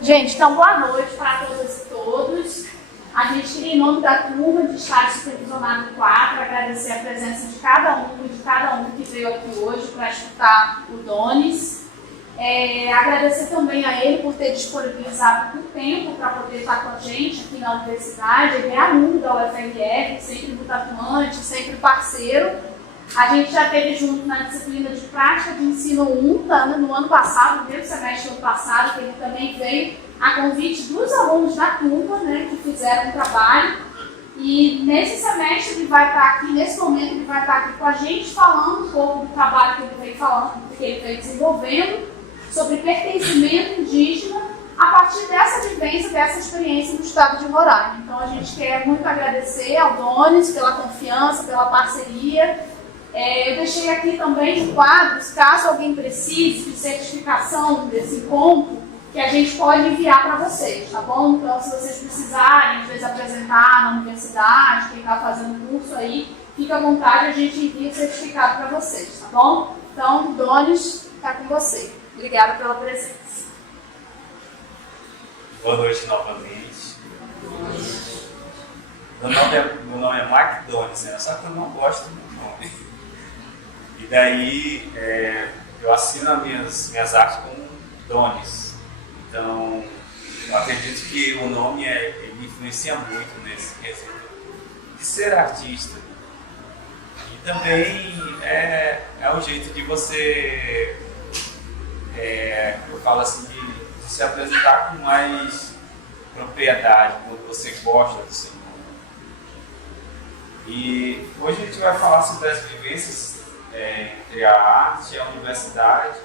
Gente, então boa noite para todas e todos. A gente queria, em nome da turma de estágio supervisionado 4, agradecer a presença de cada um que veio aqui hoje para escutar o Donis. Agradecer também a ele por ter disponibilizado o tempo para poder estar com a gente aqui na universidade. Ele é aluno da UFRF, sempre muito atuante, sempre parceiro. A gente já esteve junto na disciplina de prática de ensino 1, no ano passado, no primeiro semestre do ano passado, que ele também veio a convite dos alunos da turma, né, que fizeram um trabalho. E nesse semestre ele vai estar aqui, nesse momento ele vai estar aqui com a gente, falando um pouco do trabalho que ele veio falando, que ele veio desenvolvendo, sobre pertencimento indígena, a partir dessa vivência, dessa experiência no estado de Roraima. Então a gente quer muito agradecer ao Donis pela confiança, pela parceria. Eu deixei aqui também quadros, caso alguém precise de certificação desse encontro, que a gente pode enviar para vocês, tá bom? Então, se vocês precisarem, às vezes, apresentar na universidade, quem está fazendo curso aí, fica à vontade, a gente envia o certificado para vocês, tá bom? Então, Donis, está com você. Obrigada pela presença. Boa noite novamente. Meu nome é Mark Donis, né? Só que eu não gosto do meu nome. E daí eu assino as minhas artes como Donis. Então, eu acredito que o nome ele influencia muito nesse quesito de ser artista. E também é um jeito de você, eu falo assim, de se apresentar com mais propriedade, quando você gosta do seu nome. E hoje a gente vai falar sobre as vivências entre a arte e a universidade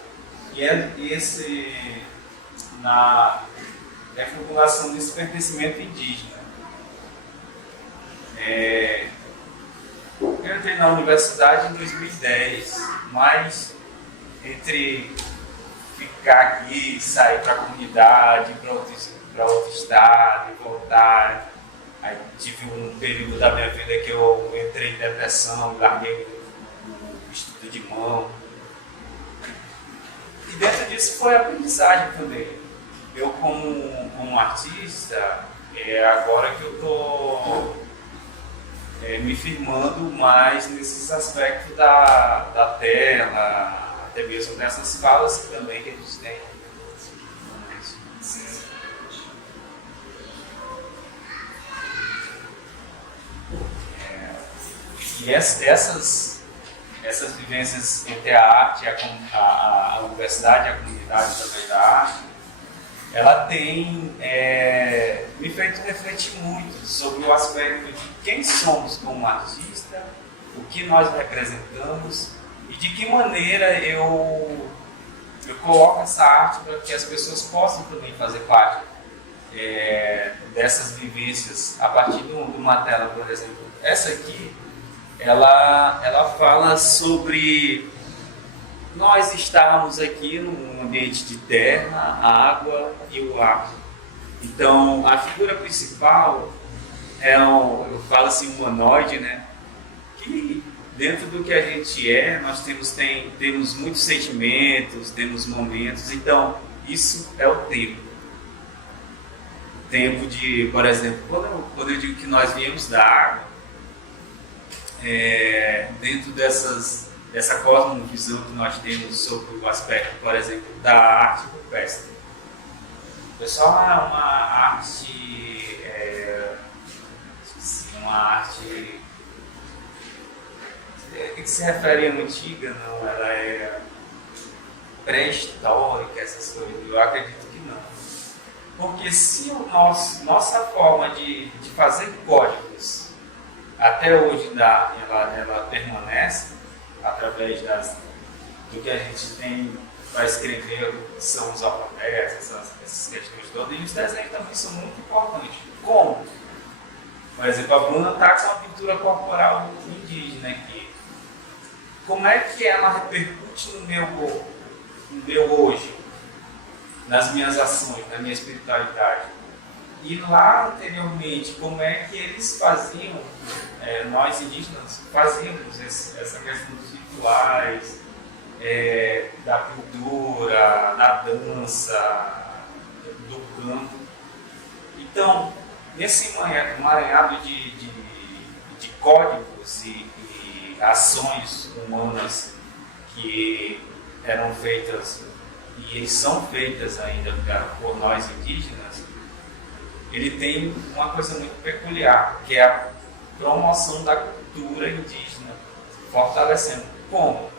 e na reformulação desse pertencimento indígena. Eu entrei na universidade em 2010, mas entre ficar aqui, sair para a comunidade, para outro estado e voltar, aí tive um período da minha vida que eu entrei em depressão, larguei o estudo de mão. E dentro disso foi aprendizagem também. Eu como artista, agora que eu estou me firmando mais nesses aspectos da tela, até mesmo nessas falas também que a gente tem. E essas vivências entre a arte, a universidade e a comunidade através da arte, ela tem me feito refletir muito sobre o aspecto de quem somos como artista, o que nós representamos e de que maneira eu coloco essa arte para que as pessoas possam também fazer parte dessas vivências a partir de uma tela, por exemplo. Essa aqui, ela fala sobre nós estarmos aqui num ambiente de terra, água e o ar. Então, a figura principal eu falo assim, humanoide, né? Que dentro do que a gente nós temos muitos sentimentos, temos momentos. Então, isso é o tempo. O tempo de, por exemplo, quando eu digo que nós viemos da água, dentro dessa cosmovisão que nós temos sobre o aspecto, por exemplo, da arte rupestre. O pessoal uma arte que se refere à antiga, não, ela é pré-histórica, essas coisas. Eu acredito que não. Porque se nossa forma de fazer códigos até hoje ela permanece através do que a gente tem para escrever, que são os alfabetos, essas questões todas, e os desenhos também são muito importantes. Como? Por exemplo, a Bruna está com uma pintura corporal indígena aqui. Como é que ela repercute no meu hoje, nas minhas ações, na minha espiritualidade? E lá anteriormente, como é que eles faziam, nós indígenas fazíamos essa questão dos rituais, da cultura, da dança, do canto. Então, nesse emaranhado de códigos e ações humanas que eram feitas e são feitas ainda por nós indígenas, ele tem uma coisa muito peculiar, que é a promoção da cultura indígena, fortalecendo como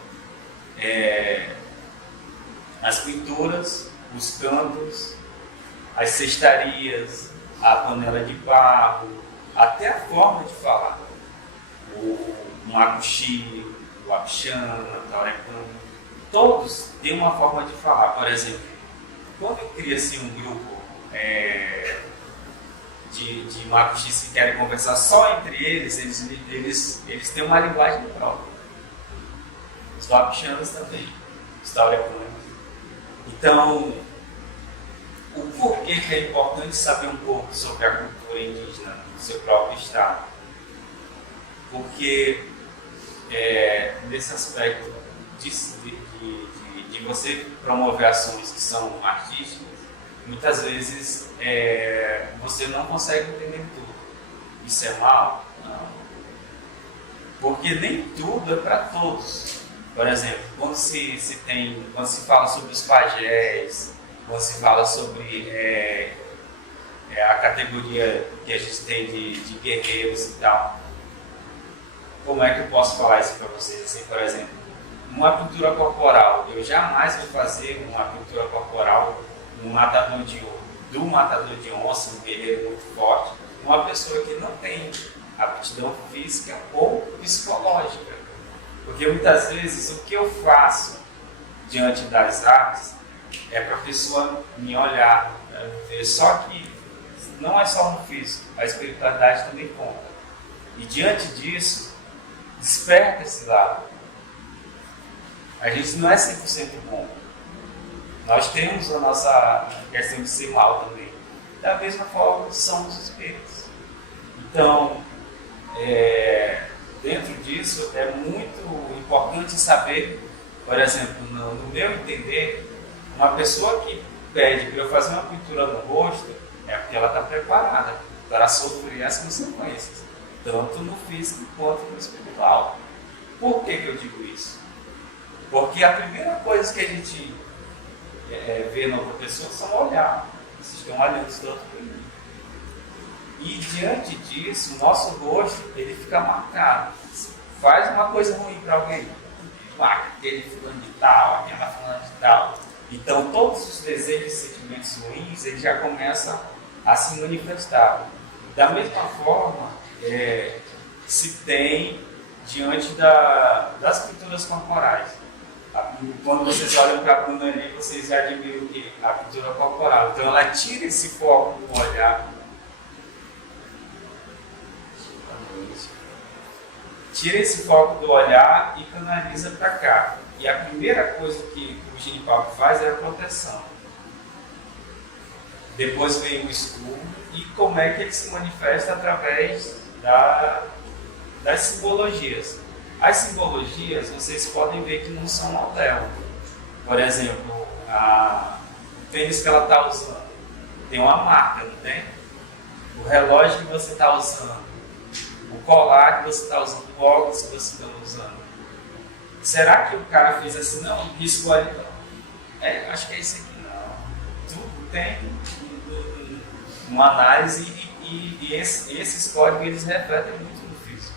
as pinturas, os cantos, as cestarias, a panela de barro, até a forma de falar. O macuxi, o apixana, o taurecano, todos têm uma forma de falar. Por exemplo, quando cria-se um grupo de macuxis que querem conversar só entre eles, eles têm uma linguagem própria. Os wapixanas também, os taurecanos. Então, o porquê que é importante saber um pouco sobre a cultura indígena do seu próprio estado? Porque nesse aspecto de você promover ações que são artísticas, muitas vezes você não consegue entender tudo. Isso é mal? Não. Porque nem tudo é para todos. Por exemplo, quando se fala sobre os pajés, quando se fala sobre a categoria que a gente tem de guerreiros e tal, como é que eu posso falar isso para vocês? Assim, por exemplo, uma pintura corporal, eu jamais vou fazer uma pintura corporal do matador de onça, um guerreiro muito forte, uma pessoa que não tem aptidão física ou psicológica. Porque muitas vezes o que eu faço diante das artes é para a pessoa me olhar, né? Só que não é só no físico, a espiritualidade também conta. E diante disso, desperta esse lado. A gente não é 100% bom. Nós temos a nossa questão de ser mal também. Da mesma forma, são os espíritos. Então, dentro disso, é muito importante saber, por exemplo, no meu entender, uma pessoa que pede para eu fazer uma pintura no rosto, é porque ela está preparada para sofrer as consequências, tanto no físico quanto no espiritual. Por que eu digo isso? Porque a primeira coisa que a gente vê na outra pessoa são olhar. Vocês estão olhando isso do outro mundo. E diante disso, o nosso rosto ele fica marcado. Faz uma coisa ruim para alguém, marca aquele fulano de tal, aquela fulano de tal. Então todos os desejos e sentimentos ruins eles já começam a se manifestar. Da mesma forma, se tem diante das pinturas corporais. Quando vocês olham para a Bruna ali, vocês já admiram que a pintura corporal. Então ela tira esse foco do olhar. Tira esse foco do olhar e canaliza para cá. E a primeira coisa que o genipapo faz é a proteção. Depois vem o estudo e como é que ele se manifesta através das simbologias. As simbologias, vocês podem ver que não são modelo. Por exemplo, o tênis que ela está usando tem uma marca, não tem? O relógio que você está usando, o colar que você está usando, o óculos que você está usando. Será que o cara fez assim? Não, riscou ali. Acho que é isso aqui. Não. Tudo tem uma análise e esses códigos eles refletem muito no físico.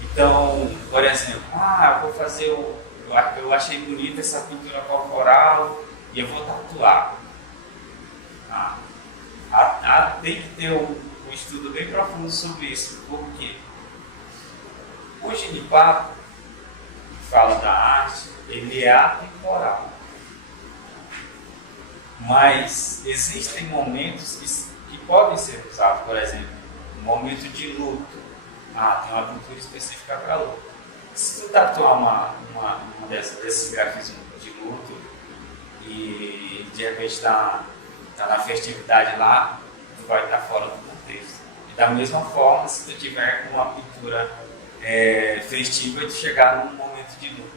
Então, por exemplo, eu vou fazer eu achei bonita essa pintura corporal e eu vou tatuar. Tem que ter um estudo bem profundo sobre isso, porque o genipapo, que fala da arte, ele é atemporal. Mas existem momentos que podem ser usados, por exemplo, um momento de luto. Tem uma pintura específica para luto. Se tu tatuar uma desses grafismos de luto e de repente está na festividade lá, tu vai estar fora do contexto. E da mesma forma, se tu tiver uma pintura festiva e tu chegar num momento de luto.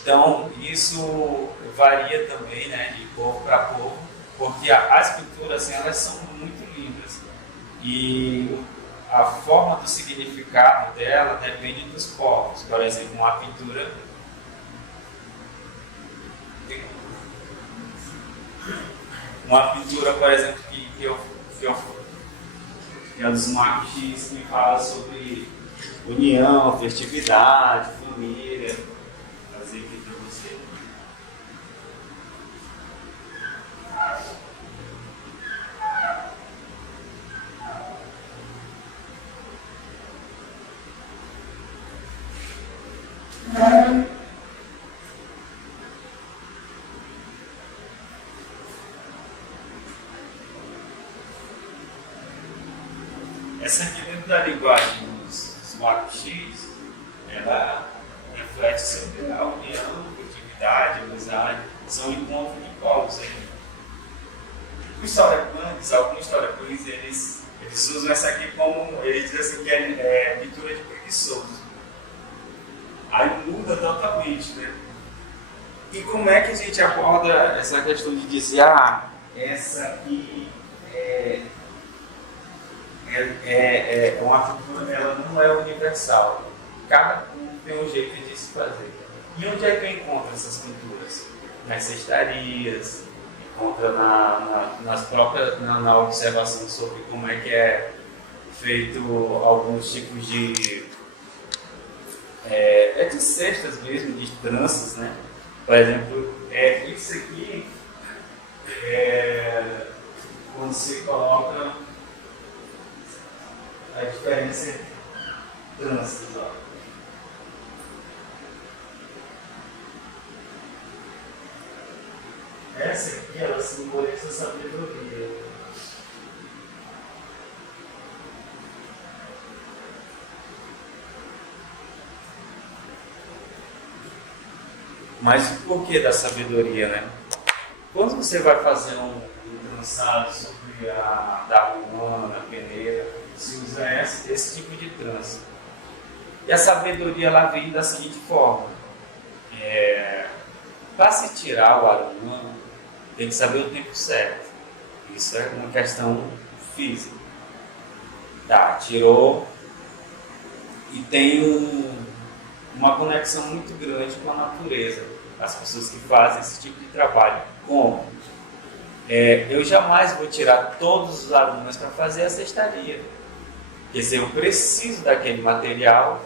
Então, isso varia também, né, de povo para povo, porque as pinturas assim, elas são muito lindas e a forma do significado dela depende dos povos. Por exemplo, uma pintura por exemplo, que é dos maquis que fala sobre união, festividade, família. Vou trazer aqui para você. Essa aqui, dentro da linguagem dos maquis, ela reflete sobre a união, coletividade, amizade, são encontros de povos. Os historiadores, alguns historiadores, eles usam essa aqui como, eles dizem assim que é pintura de preguiçoso. Aí muda totalmente, né? E como é que a gente aborda essa questão de dizer, essa aqui é uma pintura, ela não é universal. Cada um tem um jeito de se fazer. E onde é que eu encontro essas pinturas? Nas cestarias, encontra na observação sobre como é que é feito alguns tipos de cestas mesmo, de tranças, né? Por exemplo, isso aqui, quando você coloca a diferença entre tranças, ó. Essa aqui, ela simboliza a sabedoria. Mas o porquê da sabedoria, né? Quando você vai fazer um trançado sobre a darumana, a peneira, se usa esse tipo de trança. E a sabedoria ela vem da seguinte forma: para se tirar o arumana, tem que saber o tempo certo. Isso é uma questão física. Tá, tirou e tem uma conexão muito grande com a natureza. As pessoas que fazem esse tipo de trabalho. Como? Eu jamais vou tirar todos os alunos para fazer a cestaria. Quer dizer, eu preciso daquele material,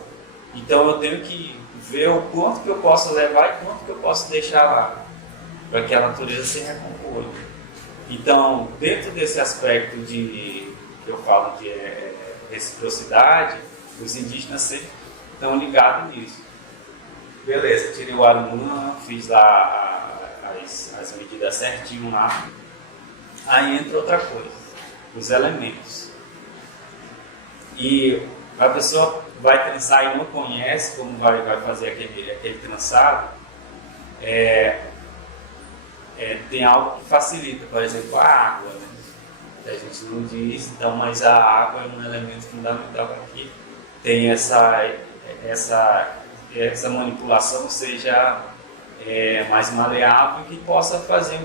então eu tenho que ver o quanto que eu posso levar e quanto que eu posso deixar lá, para que a natureza se recomponha. Então, dentro desse aspecto que eu falo de reciprocidade, os indígenas sempre estão ligados nisso. Beleza, tirei o arumã, fiz lá as medidas certinho lá. Aí entra outra coisa, os elementos. E a pessoa vai trançar e não conhece como vai fazer aquele trançado, tem algo que facilita, por exemplo, a água, né? A gente não diz, então, mas a água é um elemento fundamental aqui. Tem essa manipulação seja mais maleável, que possa fazer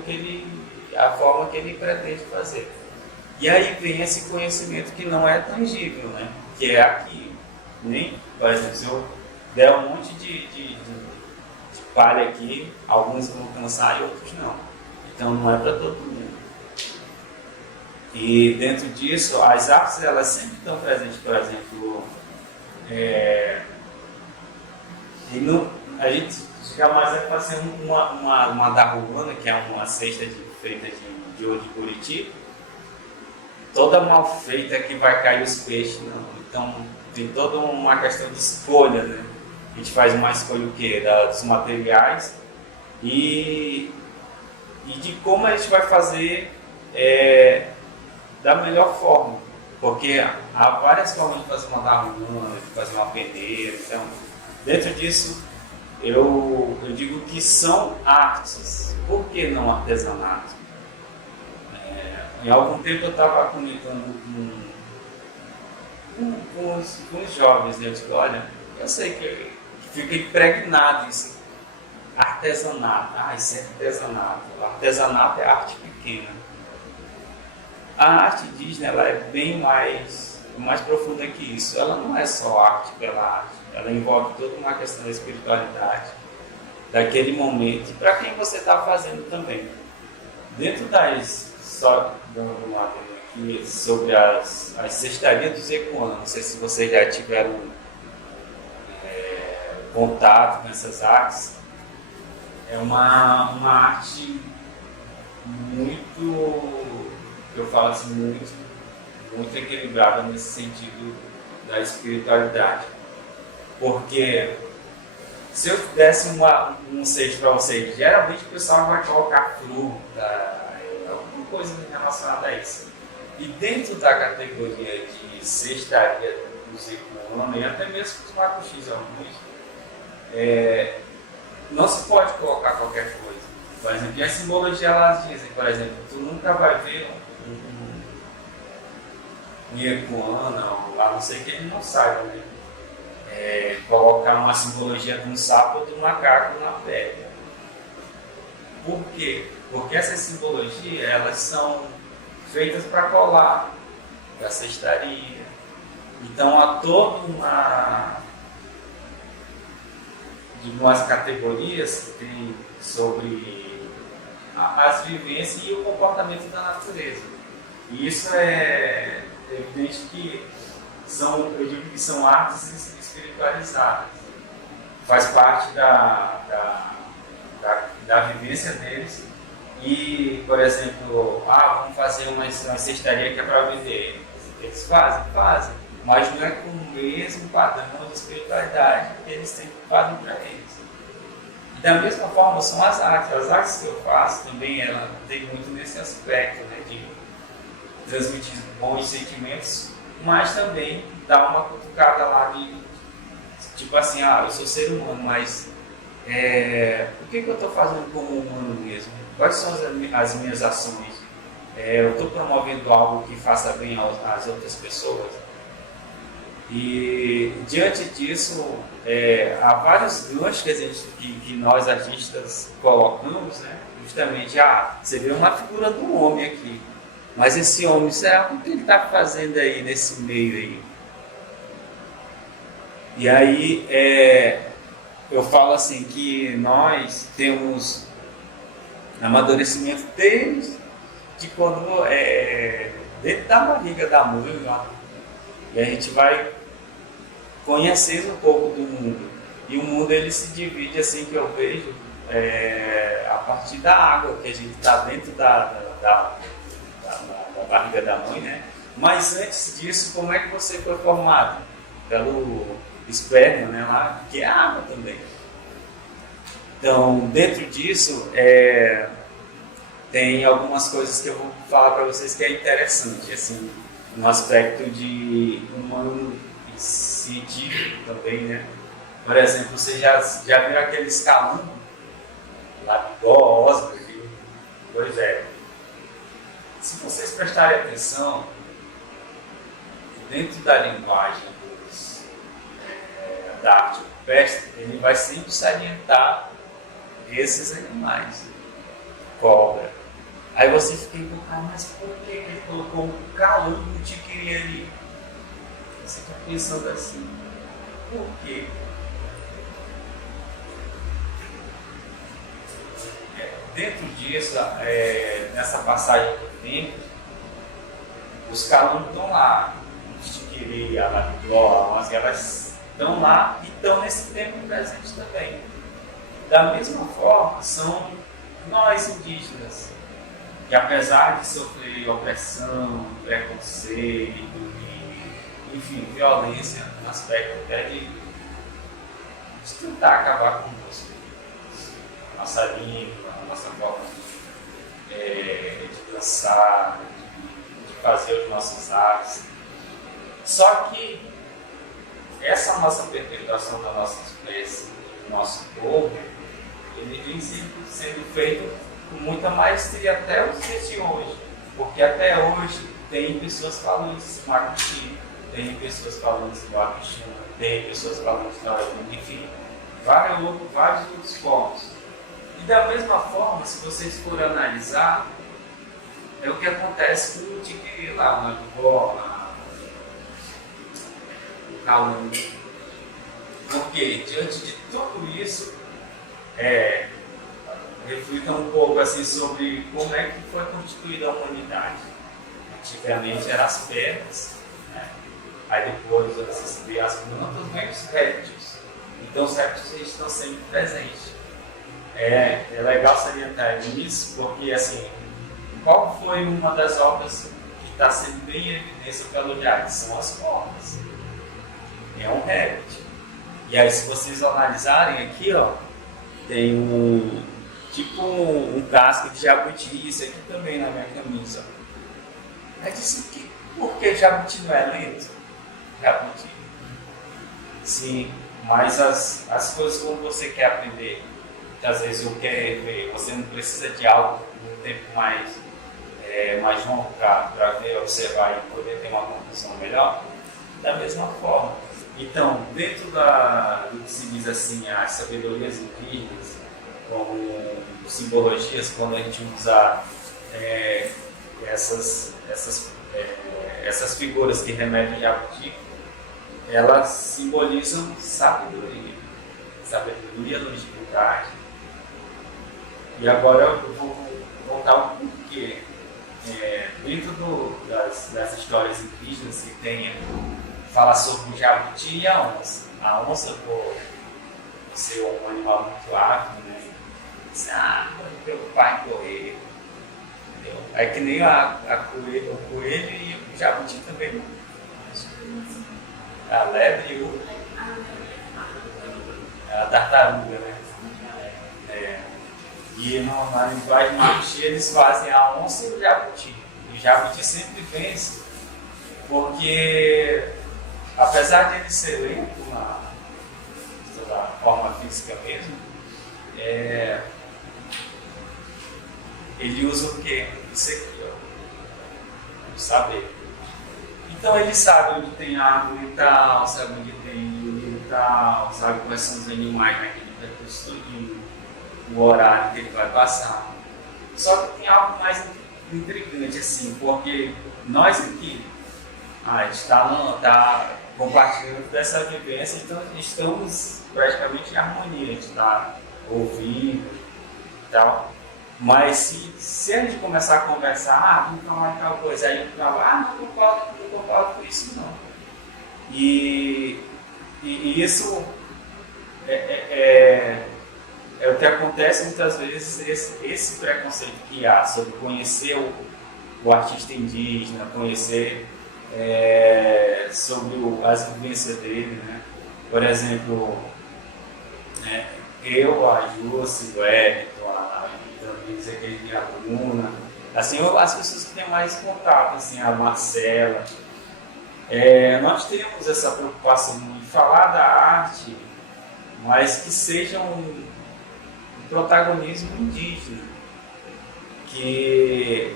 a forma que ele pretende fazer. E aí vem esse conhecimento que não é tangível, né? Que é aqui. Nem, por exemplo, se eu der um monte de palha aqui, alguns vão cansar e outros não. Então não é para todo mundo. E dentro disso, as artes elas sempre estão presentes, por exemplo, a gente jamais vai fazer uma darumana, que é uma cesta feita de ouro de Buriti, toda mal feita que vai cair os peixes, não. Então tem toda uma questão de escolha, né? A gente faz uma escolha o quê? Dos materiais e de como a gente vai fazer da melhor forma, porque há várias formas de fazer uma darumana, de fazer uma peneira. Então, dentro disso, eu digo que são artes. Por que não artesanato? Em algum tempo eu estava comentando com os jovens, né? Eu digo, olha, eu sei que fica impregnado isso. Artesanato, isso é artesanato. O artesanato é arte pequena. a arte indígena ela é bem mais profunda que isso. Ela não é só arte pela arte, ela envolve toda uma questão da espiritualidade, daquele momento, e para quem você está fazendo também. Dentro só dando uma aqui sobre as cestarias dos Ecuanos, não sei se vocês já tiveram contato com essas artes, é uma arte muito, eu falo assim, muito equilibrada nesse sentido da espiritualidade. Porque se eu desse um cesto para vocês, geralmente o pessoal vai colocar fruta, alguma coisa relacionada a isso. E dentro da categoria de cestaria dos Ecuanos, e até mesmo os macuxis alguns, não se pode colocar qualquer coisa. Por exemplo, e a simbologia elas dizem, por exemplo, tu nunca vai ver um Ecuana, ou lá não sei que ele não saiba, né? Colocar uma simbologia de um sapo ou de um macaco na pele. Por quê? Porque essas simbologias elas são feitas para colar da cestaria. Então há toda umas categorias que tem sobre as vivências e o comportamento da natureza. E isso é evidente que eu digo que são artes espiritualizadas. Faz parte da vivência deles. E, por exemplo, vamos fazer uma cestaria que é para vender. Eles fazem, mas não é com o mesmo padrão de espiritualidade que eles sempre fazem para eles. E da mesma forma são as artes. As artes que eu faço também, ela tem muito nesse aspecto, né, de transmitir bons sentimentos, mas também dar uma cutucada lá de, tipo assim, eu sou ser humano, mas o que eu estou fazendo como humano mesmo? Quais são as minhas ações? Eu estou promovendo algo que faça bem às outras pessoas? E diante disso, há vários ganchos que nós artistas colocamos, né? Justamente, você vê uma figura do homem aqui, mas esse homem, será o que ele está fazendo aí nesse meio aí? E aí, eu falo assim que nós temos amadurecimento desde quando dentro da barriga da mãe, e a gente vai conhecendo um pouco do mundo. E o mundo ele se divide assim que eu vejo a partir da água, que a gente está dentro da barriga da mãe, né? Mas antes disso, como é que você foi formado? Pelo esperma, né? Lá, que é água também. Então, dentro disso, tem algumas coisas que eu vou falar para vocês que é interessante, assim, no aspecto de humano e científico também, né? Por exemplo, você já viu aqueles calangos lá de Dó, Osborne? Pois é. Se vocês prestarem atenção, dentro da linguagem da arte rupestre, ele vai sempre salientar esses animais. Cobra. Aí você fica perguntando, mas por que ele colocou um calango de tiquiri ali? Você fica pensando assim, por quê? Dentro disso, nessa passagem do tempo, os calangos estão lá, os tiquiri, a labidó, elas estão lá e estão nesse tempo presente também. Da mesma forma, são nós indígenas, que apesar de sofrer opressão, preconceito, enfim, violência, no aspecto até de tentar acabar conosco, nossa língua, a nossa forma de dançar, de fazer os nossos atos. Só que essa nossa perpetuação da nossa espécie, do nosso povo, ele vem sendo feito com muita maestria até os dias de hoje, porque até hoje tem pessoas falando de macuxi, tem pessoas falando de Wapichana, tem pessoas falando de Naruto, enfim, vários outros povos. E da mesma forma, se vocês forem analisar, é o que acontece com o tigre lá, o Nagibó, o Calum. Porque diante de tudo isso, reflita um pouco assim sobre como é que foi constituída a humanidade. Antigamente eram as pedras, né? Aí depois você vê as plantas, vem os répteis. Então os répteis estão sempre presentes. É legal salientar isso, porque assim, qual foi uma das obras que está sendo bem em evidência pelo Jade? São as cobras. É um réptil. E aí, se vocês analisarem aqui, ó, tem um casco de jabuti, isso aqui também na minha camisa. Aí disse que por que jabuti não é lento? Jabuti. Sim, mas as coisas quando você quer aprender, às vezes eu quero ver, você não precisa de algo um tempo mais longo para ver, observar e poder ter uma conclusão melhor, da mesma forma. Então, dentro do que se diz assim, as sabedorias indígenas, como simbologias, quando a gente usa essas figuras que remetem a jabuti, elas simbolizam sabedoria, longevidade. E agora eu vou voltar um porquê. Dentro das histórias indígenas que tem, fala sobre o jabuti e a onça. A onça, por ser um animal muito ávido, né? Diz, pode preocupar em correr. Entendeu? É que nem o coelho e o jabuti também. A lebre e a tartaruga, né? E na linguagem jabuti eles fazem a onça e o jabuti. E o jabuti sempre vence, porque apesar de ele ser lento na forma física mesmo, ele usa o quê? Isso aqui, ó, o saber. Então ele sabe onde tem árvore e tal, sabe onde tem rio e tal, sabe quais são os animais naquele percurso todinho, o horário que ele vai passar. Só que tem algo mais intrigante assim, porque nós aqui, a gente está compartilhando dessa vivência, então estamos praticamente em harmonia, a gente está ouvindo e tal. Mas se a gente começar a conversar, vamos falar de tal coisa, aí a gente fala, não concordo com isso não. E isso é o que acontece muitas vezes, esse preconceito que há sobre conhecer o artista indígena, conhecer sobre as vivências dele, né? Por exemplo, eu, a Jússi, o Wellington, dizer que ele é a Bruna, assim, as pessoas que têm mais contato, assim, a Marcela, nós temos essa preocupação de falar da arte, mas que seja um protagonismo indígena, que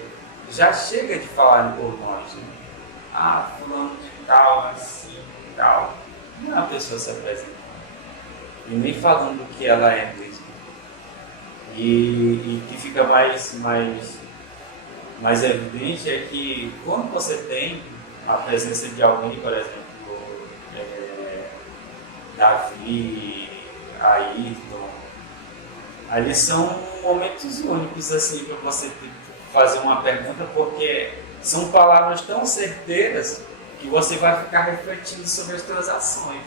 já chega de falar por nós, né? Fulano de tal, assim, tal, não é uma pessoa se apresentando, e nem falando do que ela é mesmo. E que fica mais evidente é que quando você tem a presença de alguém, por exemplo, Davi, Ayrton, ali são momentos únicos assim para você fazer uma pergunta, porque são palavras tão certeiras que você vai ficar refletindo sobre as suas ações.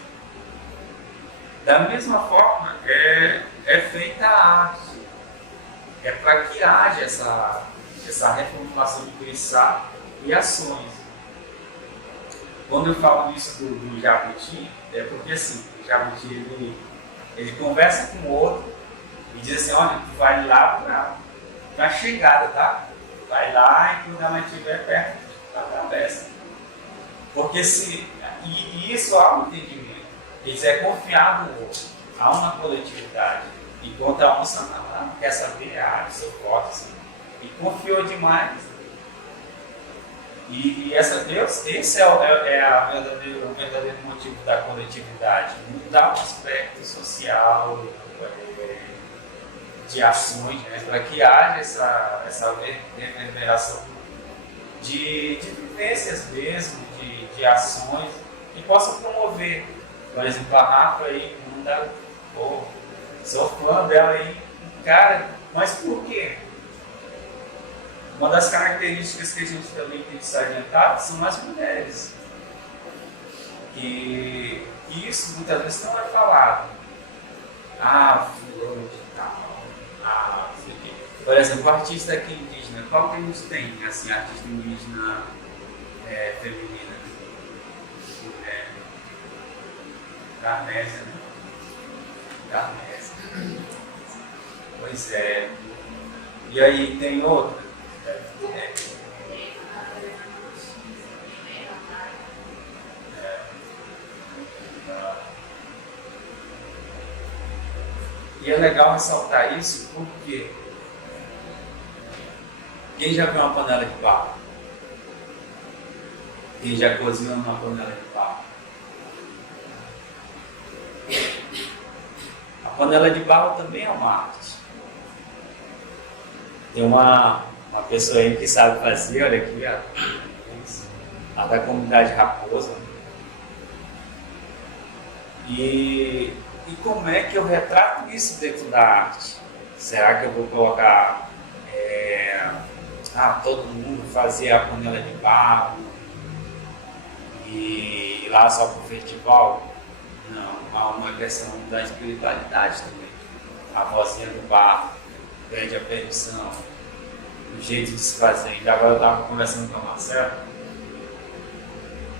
Da mesma forma, é feita a arte. É para que haja essa reformulação de pensar e ações. Quando eu falo isso do jabuti, é porque assim, o jabuti ele conversa com o outro e diz assim, olha, tu vai lá para a chegada, tá? Vai lá e quando ela estiver perto, tu atravessa. Porque e isso há um entendimento. Eles confiar no outro, há uma coletividade. Enquanto a onça não quer saber, seu forte, assim, e confiou demais. E esse é o verdadeiro motivo da coletividade, mudar o aspecto social, de ações, né, para que haja essa reverberação de vivências mesmo, de ações que possam promover. Por exemplo, a Rafa aí, pô, sou fã dela aí, cara, mas por quê? Uma das características que a gente também tem que salientar são as mulheres. E isso muitas vezes não é falado. Fulano de tal. Sei o quê. Por exemplo, o artista aqui indígena, qual que a gente tem, assim, artista indígena feminina? Garnésia, né? Garnésia. Pois é. E aí tem outra? E é legal ressaltar isso porque quem já viu uma panela de barro? Quem já cozinhou numa panela de barro? A panela de barro também é uma arte. Tem uma pessoa aí que sabe fazer, olha aqui, a da comunidade Raposa. E como é que eu retrato isso dentro da arte? Será que eu vou colocar todo mundo fazer a panela de barro e ir lá só para o festival? Não, há uma questão da espiritualidade também. A vozinha do barro pede a permissão, o jeito de se fazer. E agora eu estava conversando com a Marcela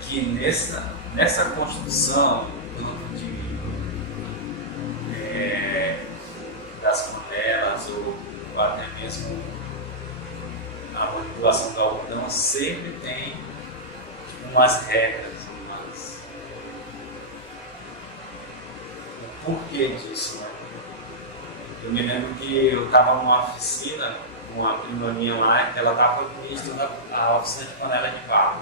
que nessa construção das panelas ou até mesmo a manipulação do algodão sempre tem umas regras, o porquê disso, né? Eu me lembro que eu estava numa oficina com uma prima minha lá, que ela estava estudando a oficina de panela de barro.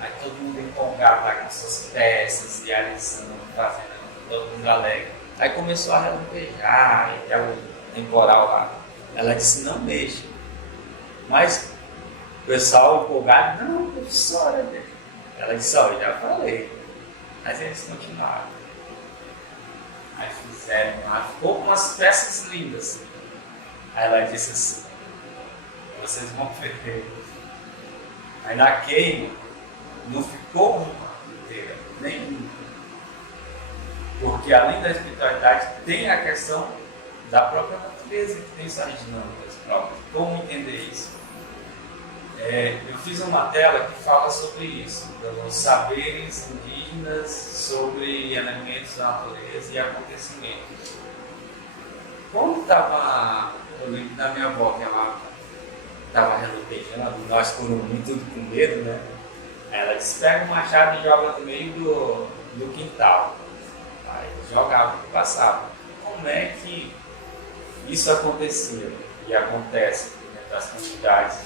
Aí todo mundo empolgado lá com suas peças, idealizando, fazendo, todo mundo alegre. Aí começou a relampejar, aquela temporal lá. Ela disse, não mexa. Mas o pessoal empolgado, não, professora. Ela disse, eu já falei. Mas eles continuaram. Aí fizeram lá, ficou com umas peças lindas. Aí ela disse assim, vocês vão ver. Aí na queima, não ficou uma inteira, nenhuma. Porque além da espiritualidade, tem a questão da própria natureza, que tem suas dinâmicas próprias. Como entender isso? Eu fiz uma tela que fala sobre isso, dos saberes indígenas sobre elementos da natureza e acontecimentos. Quando eu lembro da minha avó, que ela estava relutejando, nós curumim tudo com medo, né? Ela disse, pega o machado e joga no meio do quintal. Aí jogava e passava. Como é que isso acontecia e acontece dentro das comunidades?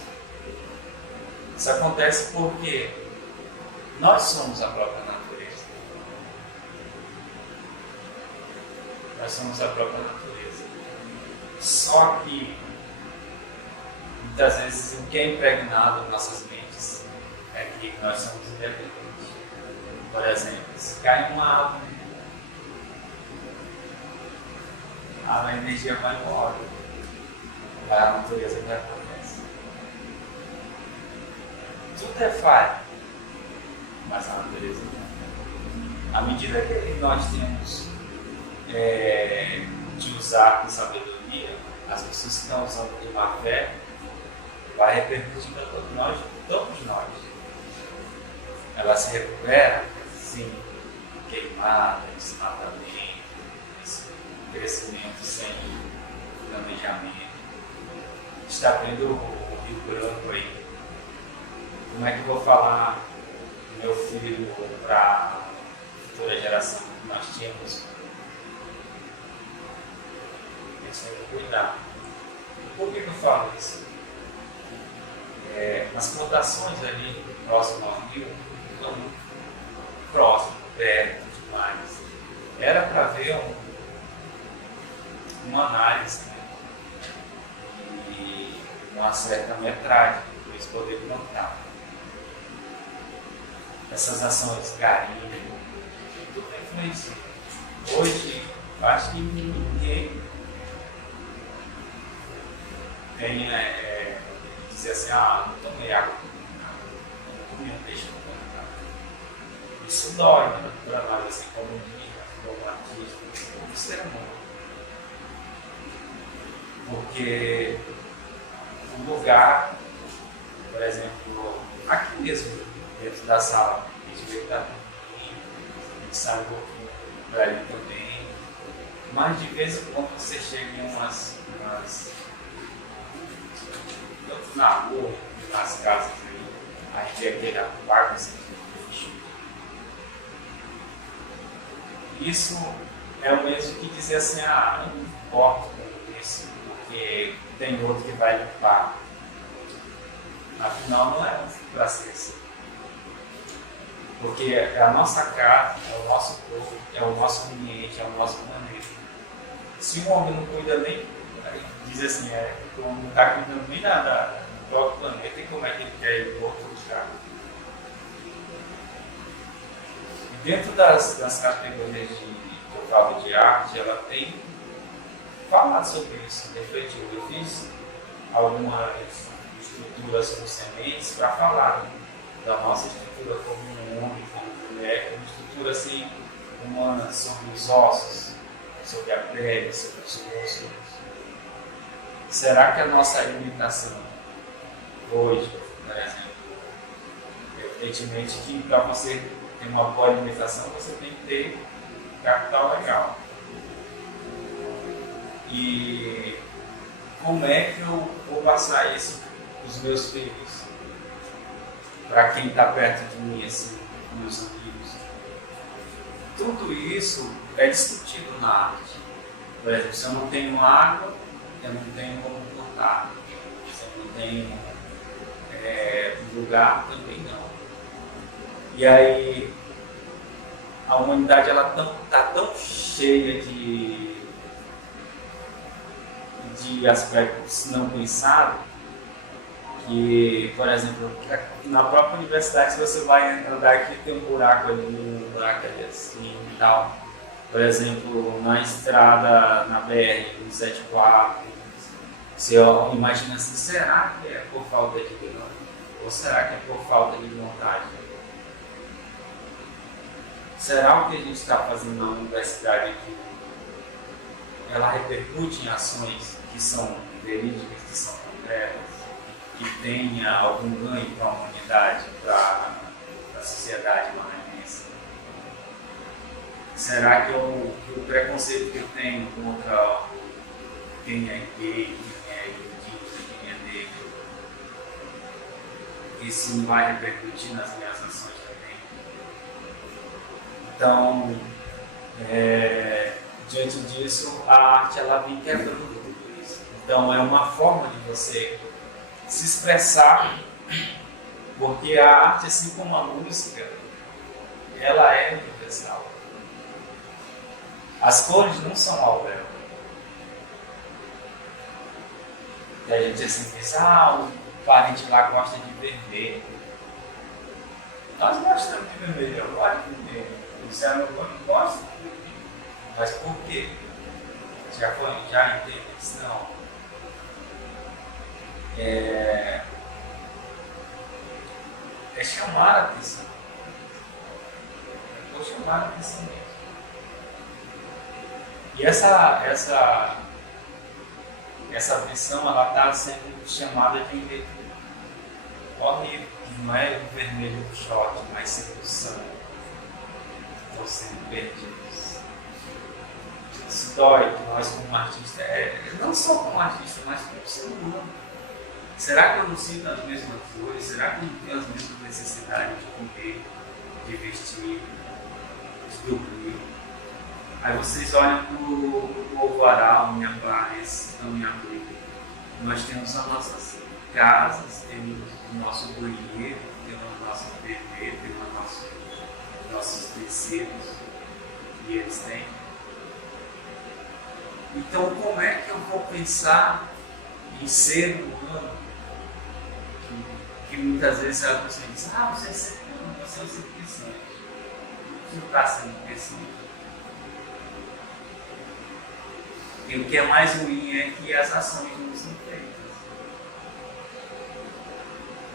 Isso acontece porque nós somos a própria natureza. Nós somos a própria natureza. Só que muitas vezes o que é impregnado em nossas mentes é que nós somos independentes. Por exemplo, se cai uma árvore, a energia vai embora. A natureza vai acontece. Tudo é falho, mas a natureza não. À medida que nós temos de usar com sabedoria, as pessoas que estão usando de má fé, vai repercutir para todos nós. Ela se recupera, sim, queimada, desmatamento, crescimento sem planejamento. Está vendo o Rio Branco aí. Como é que eu vou falar do meu filho para a futura geração que nós tínhamos? Eles têm que cuidar. Por que eu falo isso? Nas plantações ali próximo ao rio, não muito próximo, perto demais. Era para ver uma análise, né? E uma certa metragem para eles poderem plantar. essas ações carinho, tudo influencia. Hoje, eu acho que ninguém tem dizer assim, não tomei água, não comi, deixa eu tomar. Isso dói, né? Para nós, assim, como guia, como artista, como ser humano. Porque o lugar, por exemplo, aqui mesmo, dentro da sala, a gente vê que está a gente sai um pouquinho para ali também, mas de vez em quando você chega em umas tanto na rua, nas casas aí, a gente vê aquele quarto assim, bicho. Isso é o mesmo que dizer assim, eu não importo com isso, porque tem outro que vai limpar. Afinal, não é para ser assim. Porque é a nossa casa, é o nosso corpo, é o nosso ambiente, é o nosso planeta. Se um homem não cuida nem, diz assim, o homem não está cuidando nem do próprio planeta, e como é que ele quer ir para outro lugar? E dentro das categorias que eu falo de arte, ela tem falado sobre isso, refletiu. Eu fiz algumas estruturas com sementes para falar da nossa estrutura como um homem, como mulher, como estrutura assim, humana, sobre os ossos, sobre a pele, sobre os músculos. Será que a nossa alimentação hoje, por exemplo, evidentemente que para você ter uma boa alimentação você tem que ter capital legal. E como é que eu vou passar isso para os meus filhos? Para quem está perto de mim, assim, meus amigos? Tudo isso é discutido na arte. Por exemplo, se eu não tenho água, eu não tenho como plantar. Se eu não tenho lugar, também não. E aí, a humanidade está tão cheia de aspectos não pensados que, por exemplo, na própria universidade, se você vai andar aqui, tem um buraco ali, um buraco ali assim e tal. Por exemplo, na estrada, na BR, no 74, você imagina assim, será que é por falta de grana? Ou será que é por falta de vontade? Será o que a gente está fazendo na universidade aqui, ela repercute em ações que são verídicas, que são concretas, que tenha algum ganho para a humanidade, para a sociedade maranhense? Será que o preconceito que eu tenho contra quem é gay, quem é indígena, quem é negro, isso não vai repercutir nas minhas ações também? Então, diante disso, a arte ela vem quebrando tudo isso. Então, é uma forma de você se expressar, porque a arte, assim como a música, ela é universal. As cores não são ao bel. E a gente assim pensa, o parente lá gosta de vermelho. Nós gostamos de vermelho, eu gosto de vermelho. O Zé não gosta de vermelho. Mas por quê? Já entende isso? Não. É chamar a atenção. Vou chamar a atenção mesmo. E essa atenção ela está sendo chamada de um horrível, que não é o vermelho do short, mas sedução. Estão sendo perdidos. Isso dói que nós como artistas, não só como artista, mas como ser humano. Será que eu não sinto as mesmas dores? Será que eu não tenho as mesmas necessidades de comer, de vestir, de dormir? Aí vocês olham para o alvaral, minha aparência, a minha vida. Nós temos as nossas casas, temos o nosso banheiro, temos a nossa TV, temos nossos tecidos, e eles têm. Então, como é que eu vou pensar em ser humano? Que muitas vezes a pessoa diz, você é ser humano. emoção enriquecente. Isso está sendo enriquecente. E o que é mais ruim é que as ações não são feitas.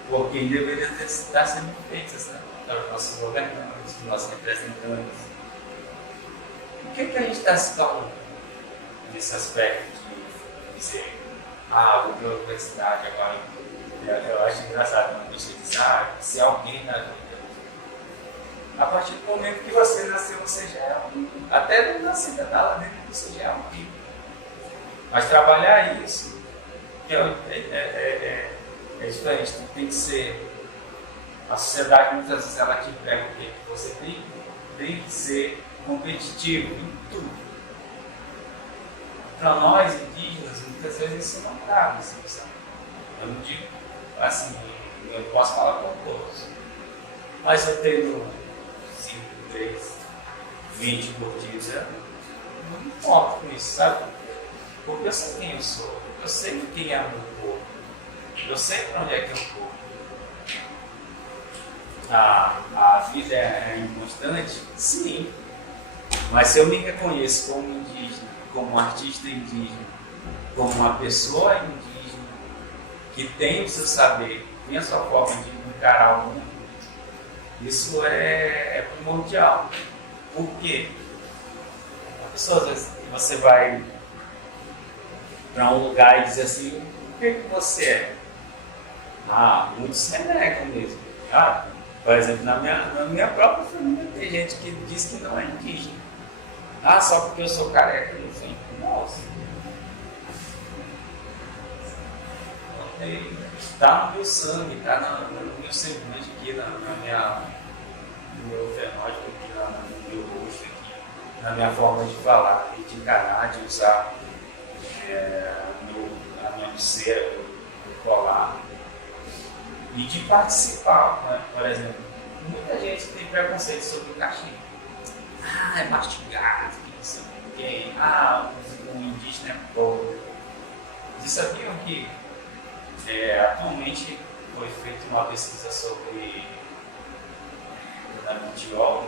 Porque deveria estar sendo feitas, né? Pelos nossos governantes, pelos nossos representantes. O que a gente está se tornando nesse aspecto de dizer, vou para a universidade agora? Eu acho engraçado quando a gente diz, se alguém na vida. A partir do momento que você nasceu, você já é alguém. Até não nascer, ainda está lá dentro, você já é alguém. Mas trabalhar isso é diferente. Tem que ser. A sociedade muitas vezes ela te emprega o quê? Você tem que ser competitivo em tudo. Para nós indígenas, muitas vezes isso não cabe. Eu não digo assim, eu posso falar com todos. Mas eu tenho 5, 3, 20 curtidas, eu não me importo com isso, sabe? Porque eu sei quem eu sou, eu sei quem é o meu povo, eu sei para onde é que eu vou. A vida é inconstante? Sim. Mas se eu me reconheço como indígena, como um artista indígena, como uma pessoa indígena, que tem o seu saber, tem a sua forma de encarar o mundo, isso é primordial. Por quê? A pessoa, às vezes, você vai para um lugar e diz assim, o que você é? Muitos se renegam mesmo. Por exemplo, na minha própria família tem gente que diz que não é indígena. Só porque eu sou careca, eu sou indígena. Nossa. Está no meu sangue, está no meu semblante aqui, no meu fenótipo aqui, no meu rosto aqui, na minha forma de falar, de encarar, de usar a minha pulseira, meu colar. E de participar, né? Por exemplo, muita gente tem preconceito sobre o cachimbo. É mastigado, não sei quem. O indígena é pobre. Vocês sabiam que atualmente foi feita uma pesquisa sobre fundamental,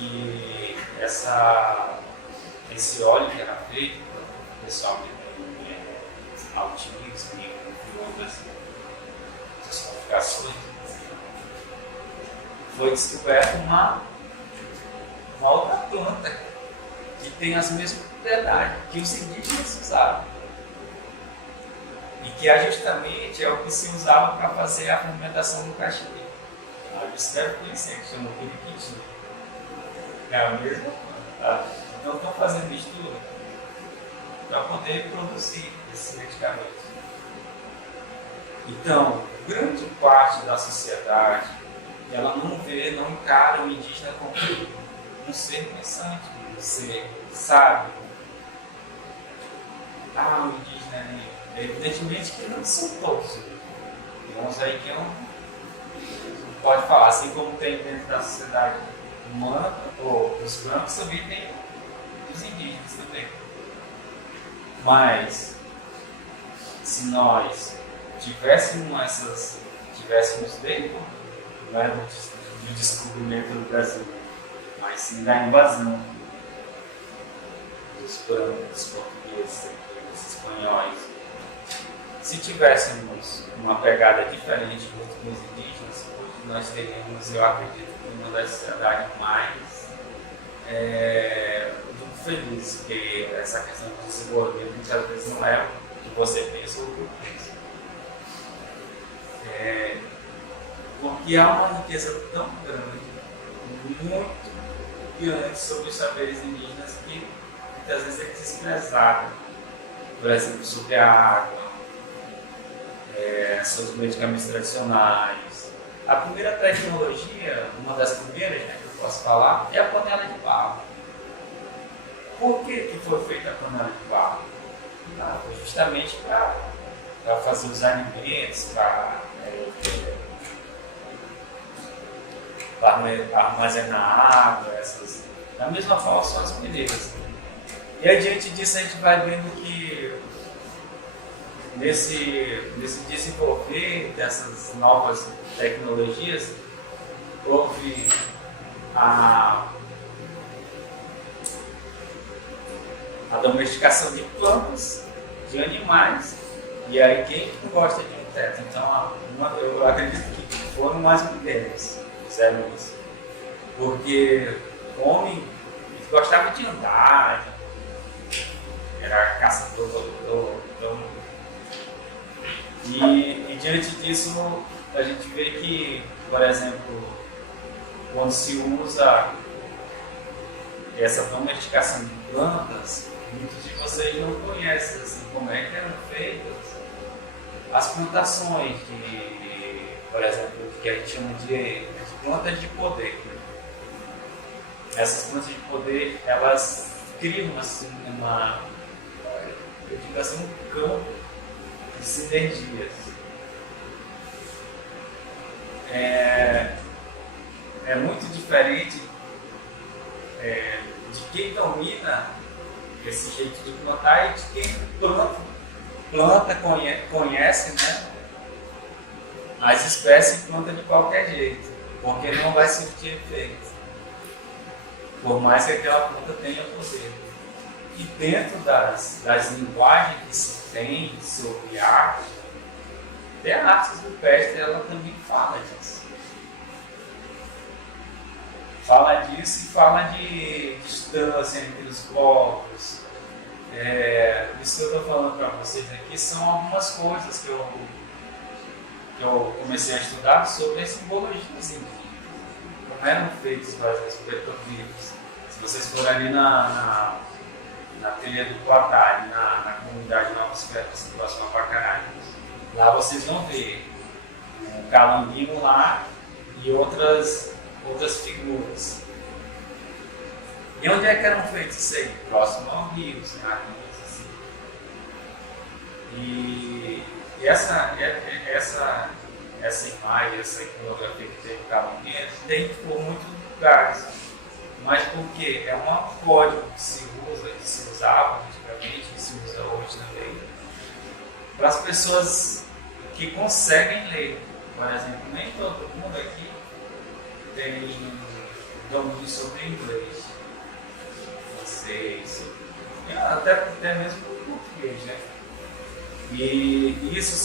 e esse óleo que era feito pelo pessoal que tem autismo e outras complicações, foi descoberta uma outra planta que tem as mesmas propriedades que os indígenas usavam. E que justamente é o que se usava para fazer a fermentação do cachimbo. Vocês devem conhecer, que chama periquite. É a mesma planta. Então estão fazendo mistura para poder produzir esses medicamentos. Então, grande parte da sociedade, ela não encara o indígena como um ser pensante, um ser sábio. O indígena é negro. Evidentemente que não são todos. Tem uns aí que não pode falar, assim como tem dentro da sociedade humana, ou os brancos também tem os indígenas também. Mas, se nós tivéssemos dentro, não era do descobrimento do Brasil, mas sim da invasão dos brancos, portugueses, espanhóis. Se tivéssemos uma pegada diferente dos indígenas, hoje nós teríamos, eu acredito, uma das sociedades mais felizes, porque essa questão do desenvolvimento muitas vezes não é o que você pensa ou o que eu penso. Porque há uma riqueza tão grande, muito grande sobre os saberes indígenas que muitas vezes é desprezado. Por exemplo, sobre a água, sobre os medicamentos tradicionais. A primeira tecnologia, uma das primeiras, que eu posso falar, é a panela de barro. Por que foi feita a panela de barro? Foi justamente para fazer os alimentos, para armazenar água, da mesma forma são as peneiras. E adiante disso a gente vai vendo que nesse desenvolver dessas novas tecnologias, houve a domesticação de plantas, de animais, e aí quem não gosta de insetos? Então, eu acredito que foram as mulheres que fizeram isso. Porque o homem gostava de andar, era caçador. E diante disso, a gente vê que, por exemplo, quando se usa essa domesticação de plantas, muitos de vocês não conhecem assim, como é que eram feitas as plantações de, por exemplo, que a gente chama de plantas de poder. Essas plantas de poder, elas criam assim, eu digo assim, um campo de sinergias. É muito diferente de quem domina esse jeito de plantar e de quem planta conhece, né, as espécies planta de qualquer jeito, porque não vai surtir efeito, por mais que aquela planta tenha poder. E dentro das linguagens que se tem sobre arte, até a arte rupestre ela também fala disso. Fala disso e fala de distância entre os povos. Isso que eu estou falando para vocês aqui são algumas coisas que eu comecei a estudar sobre as simbologias indígenas. Como eram feitos os petroglifos. Se vocês forem ali na trilha do Platari, na comunidade Novas Pedras, próxima a Pacará, lá vocês vão ver um calanguinho lá e outras figuras. E onde é que eram feitos isso aí? Próximo ao rio, assim. E essa imagem, essa iconografia que tem no calanguinho, tem por muitos lugares. Mas porque é um código que se usa, que se usava antigamente, que se usa hoje também, para as pessoas que conseguem ler. Por exemplo, nem todo mundo aqui tem domínio sobre inglês, francês, até mesmo português, né? E isso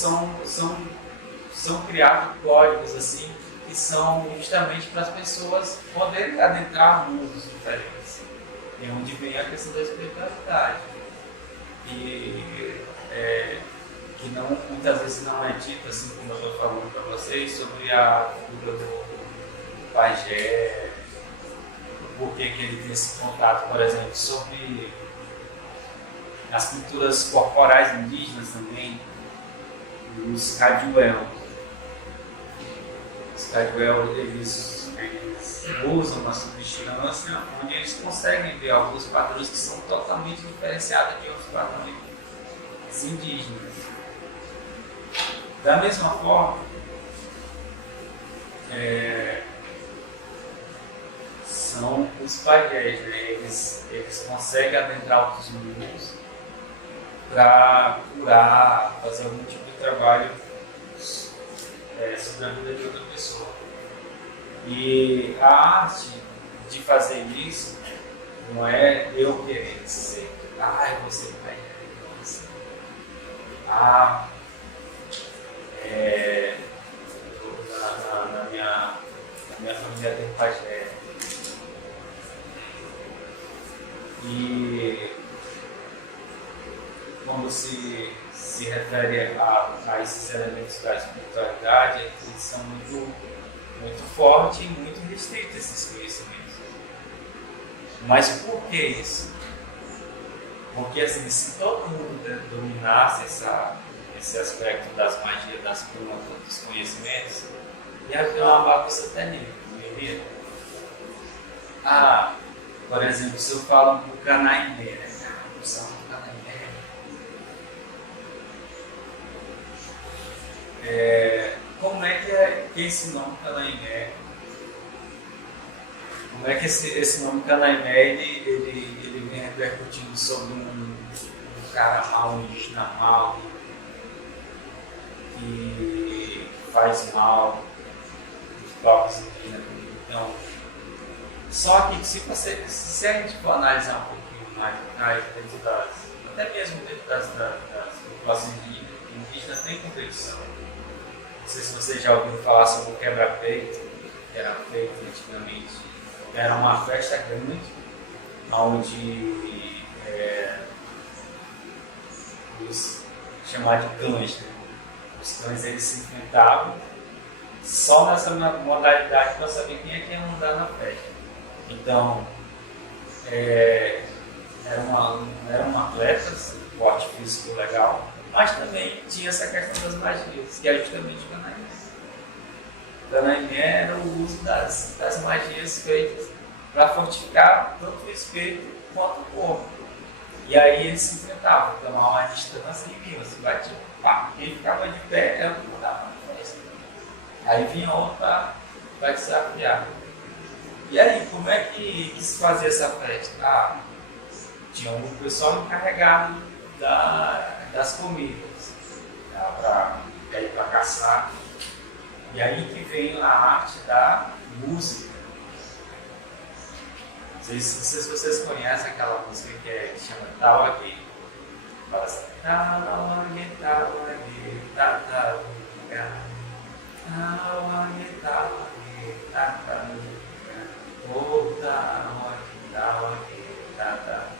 são criados códigos assim, que são justamente para as pessoas poderem adentrar mundos diferentes. E onde vem a questão da espiritualidade. Que muitas vezes não é dita, assim como eu estou falando para vocês, sobre a figura do pajé, por que ele tem esse contato, por exemplo, sobre as culturas corporais indígenas também, os Caduel. Os Caduel, eles usam uma substância onde eles conseguem ver alguns padrões que são totalmente diferenciados de outros padrões indígenas. Da mesma forma, são os pajés, né? Eles conseguem adentrar outros mundos para curar, fazer algum tipo de trabalho sobre a vida de outra pessoa. E a arte de fazer isso não é eu querer ser, eu vou ser pajé, na minha família tem pajé. E quando se refere a esses elementos da espiritualidade, eles são muito fortes e muito restritos, esses conhecimentos. Mas por que isso? Porque assim, se todo mundo dominasse esse aspecto das magias, das plantas, dos conhecimentos, ia haver uma bagunça terrível, não iria? Por exemplo, se eu falo do Canaimé, né? Como é que é esse nome Canaimé? Como é que esse nome Canaimé ele vem repercutindo sobre um cara mau, um indígena mau, que faz mal, os povos indígenas, Então, só que se a gente for analisar um pouquinho mais dentro até mesmo dentro das populações indígenas, tem competição. Não sei se vocês já ouviram falar sobre o quebra-peito, que era feito antigamente. Era uma festa grande, onde os chamados de cães, né? Os cães eles se enfrentavam só nessa modalidade para saber quem é que ia mandar na festa. Então, eram atletas, porte físico legal, mas também tinha essa questão das magias, que é justamente o Canaimé. O Canaimé era o uso das magias feitas para fortificar tanto o espírito quanto o corpo. E aí eles se enfrentavam, então a uma distância e vinham, se batiam, pá, quem ficava de pé era o que mandava na festa. Aí vinha outro para desafiar. E aí, como é que se fazia essa festa? Tinha um pessoal encarregado das comidas, para caçar. E aí que vem a arte da música. Não sei se vocês conhecem aquela música que chama Tauagê. Fala assim, Tauagê, Tauagê, Tataruga. Tauagê, Tauagê, Tataruga. Oh, Tauagê, Tauagê, Tataruga.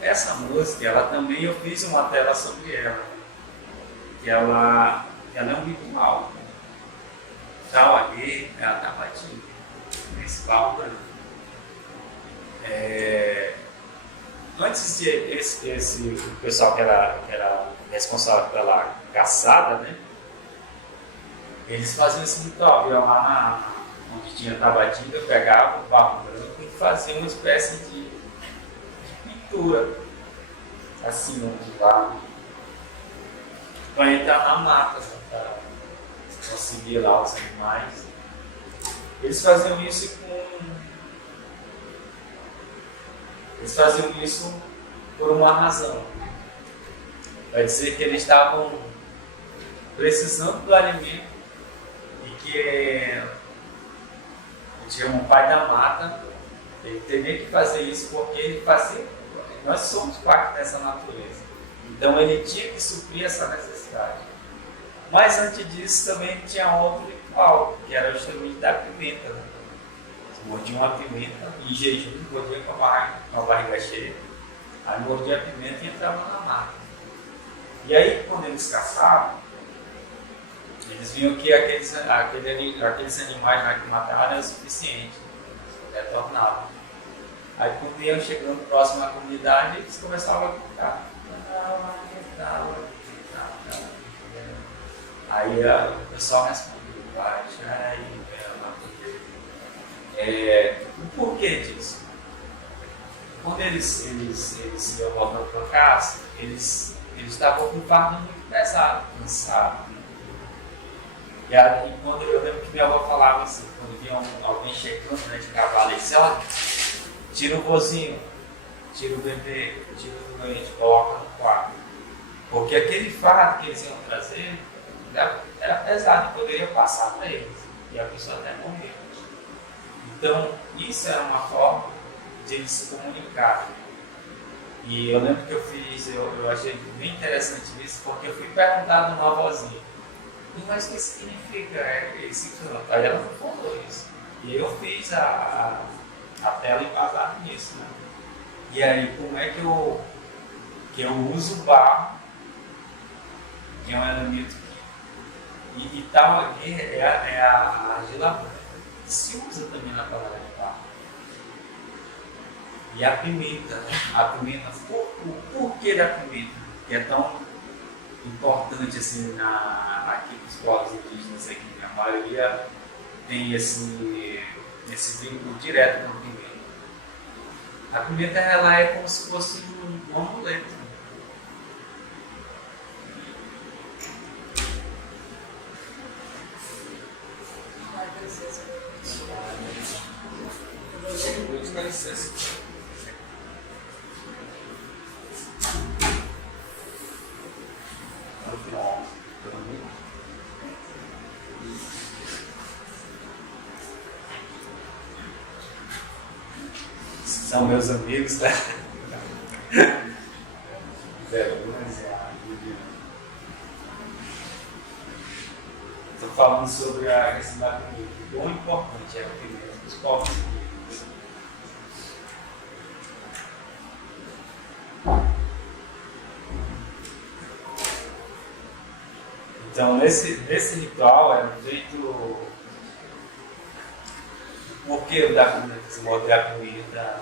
Essa música, ela também eu fiz uma tela sobre ela, que ela é um ritual. Tauagê é a tabatinha, principal branco. Antes de o pessoal que era responsável pela caçada, né? Eles faziam esse ritual, iam lá onde tinha tabatinga, pegava o barro branco e fazia uma espécie de pintura, assim, um lado, para entrar na mata, para conseguir lá os animais. Eles faziam isso por uma razão. Vai dizer que eles estavam precisando do alimento e que tinha um pai da mata, ele teria que fazer isso porque ele fazia. Nós somos parte dessa natureza. Então ele tinha que suprir essa necessidade. Mas antes disso também tinha outro ritual, que era justamente da pimenta. Né? Eles mordiam a pimenta em jejum, mordiam com a barriga cheia. Aí mordia a pimenta e entravam na mata. E aí quando eles caçavam, eles viam que aqueles animais lá que mataram eram suficientes, retornavam. Aí quando iam chegando próximo à comunidade, eles começavam a cantar. Aí o pessoal respondeu, o porquê disso? Quando eles iam voltando para casa, eles estavam com um fardo muito pesado, cansado. E quando eu lembro que minha avó falava assim, quando via alguém chegando, né, de cavalo, ele dizia, olha, tira o vozinho, tira o bebê, tira o doente, coloca no quarto. Porque aquele fardo que eles iam trazer era pesado e poderia passar para eles. E a pessoa até morrer. Então, isso era uma forma de eles se comunicarem. E eu lembro que eu achei bem interessante isso, porque eu fui perguntado numa vozinha, mas o que significa esse canto? Aí ela não falou isso. E eu fiz a tela embasada nisso, né? E aí, como é que eu uso o barro, que é um elemento e tal aqui é a argila branca, que se usa também na palavra de barro. E a pimenta, né? A pimenta, o porquê da pimenta, que é tão importante assim aqui nos povos indígenas aqui, a maioria tem esse vínculo direto com a pimenta. A pimenta ela é como se fosse um amuleto. Com licença. No final. são meus amigos, né? Estou falando sobre a questão da comida. O quão importante é a comida dos povos. Então, nesse ritual era feito. Porque o da comida, a comida,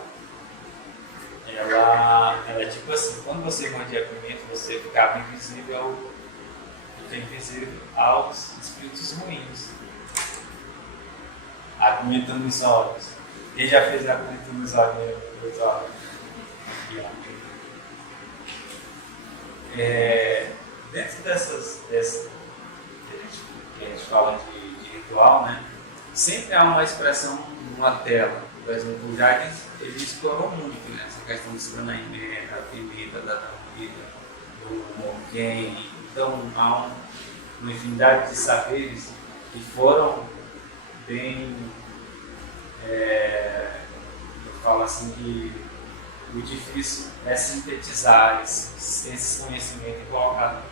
ela é tipo assim: quando você mordia a comida, você ficava invisível aos espíritos ruins. A pimenta nos olhos. Quem já fez a pimenta nos olhos? Dentro dessas que a gente fala de ritual, né? Sempre há uma expressão numa tela. Por exemplo, o Jacques, ele explorou muito, né? Essa questão do escranamento, da pimenta, da comida, do moquém. Então, há uma infinidade de saberes que foram bem, eu falo assim, que o difícil é sintetizar esse conhecimento e colocar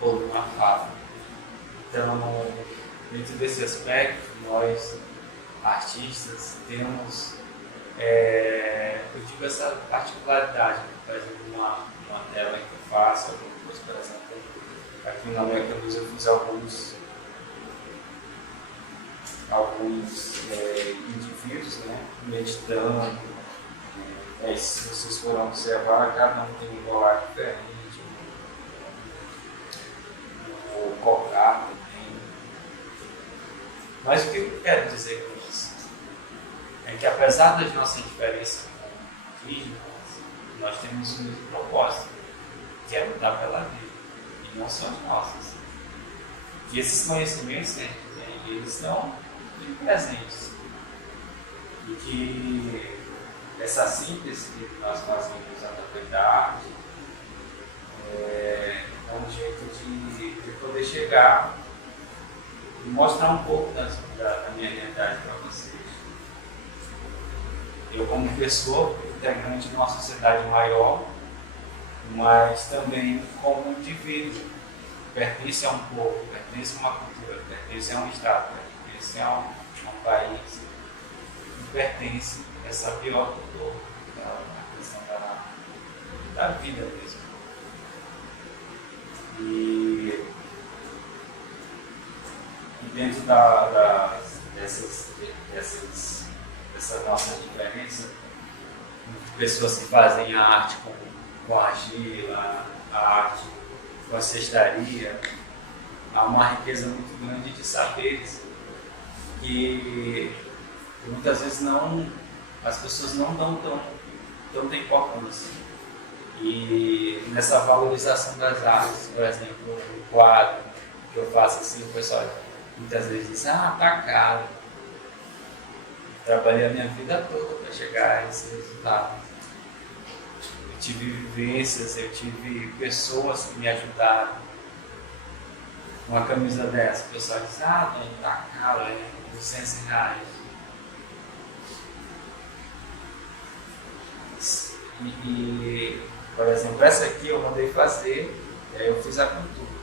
numa fala. Então, dentro desse aspecto, nós, artistas, temos, eu digo, essa particularidade, por exemplo, uma tela que eu faço, alguma coisa, por exemplo, aqui na América Luz eu fiz alguns indivíduos, né, meditando. Se vocês forem observar, cada um tem um colar diferente, o cocar também. Mas o que eu quero dizer com isso? É que apesar das nossas diferenças indígenas, nós temos um mesmo propósito, que é lutar pela vida. Não são as nossas. E esses conhecimentos, né, eles estão presentes. E que essa síntese que nós fazemos através da arte é um jeito de poder chegar e mostrar um pouco da minha realidade para vocês. Eu, como pessoa, integrante de uma sociedade maior, mas também como indivíduo, pertence a um povo, pertence a uma cultura, pertence a um estado, pertence a um país, e pertence a essa pior cultura, a questão da vida mesmo. E dentro dessas nossas diferenças, pessoas que fazem a arte com argila, a arte com a cestaria, há uma riqueza muito grande de saberes que muitas vezes as pessoas não dão tanta importância. E nessa valorização das artes, por exemplo, o quadro que eu faço assim, o pessoal muitas vezes diz: tá caro. Trabalhei a minha vida toda para chegar a esse resultado. Eu tive vivências, eu tive pessoas que me ajudaram. Uma camisa dessa, o pessoal diz: tá caro, é R$200. E, por exemplo, essa aqui eu mandei fazer, eu fiz a pintura.